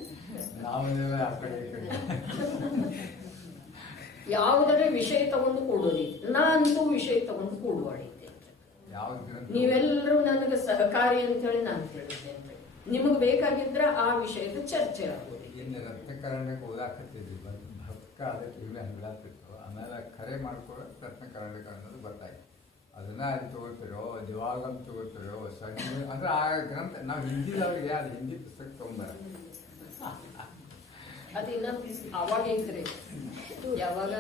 ಯಾವುದರ ವಿಷಯ ತಗೊಂಡು ಕೂಡೋದಿತ್ತು. ನಾನಂತೂ ವಿಷಯ ತಗೊಂಡು ಕೂಡುವಾಡಿದ್ದೆ. ನೀವೆಲ್ಲರೂ ನನಗೆ ಸಹಕಾರಿ ಅಂತ ಹೇಳಿ ನಾನು ಹೇಳಿದ್ದೆ. ನಿಮಗ್ ಬೇಕಾಗಿದ್ರ ಆ ವಿಷಯದ ಚರ್ಚೆ ಆಗೋದು. ಇನ್ನು ರತ್ನಕರಣಕ್ಕೆ ಓದಾಕತ್ತಿದ್ವಿ, ಭಕ್ತ ಅದಕ್ಕೆ ಇವೆ ಹಂಗಾಗ್ತಿತ್ತು. ಆಮೇಲೆ ಕರೆ ಮಾಡ್ಕೊಳ್ಳೋ ರತ್ನಕರಣಕ ಅನ್ನೋದು ಬರ್ತಾಯಿತ್ತು. ಅದನ್ನ ಅದು ತಗೋತಿರೋ, ದಿವಾಗಮ್ ತಗೋತಿರೋ, ಅಂದ್ರೆ ಆ ಗ್ರಂಥ ನಾವು ಹಿಂದಿದವ್ರಿಗೆ ಅದು ಹಿಂದಿ ಪುಸ್ತಕ ತಗೊಂಬರ ಅದಿನ್ನ ಅವಾಗ ಐತ್ರಿ. ಯಾವಾಗ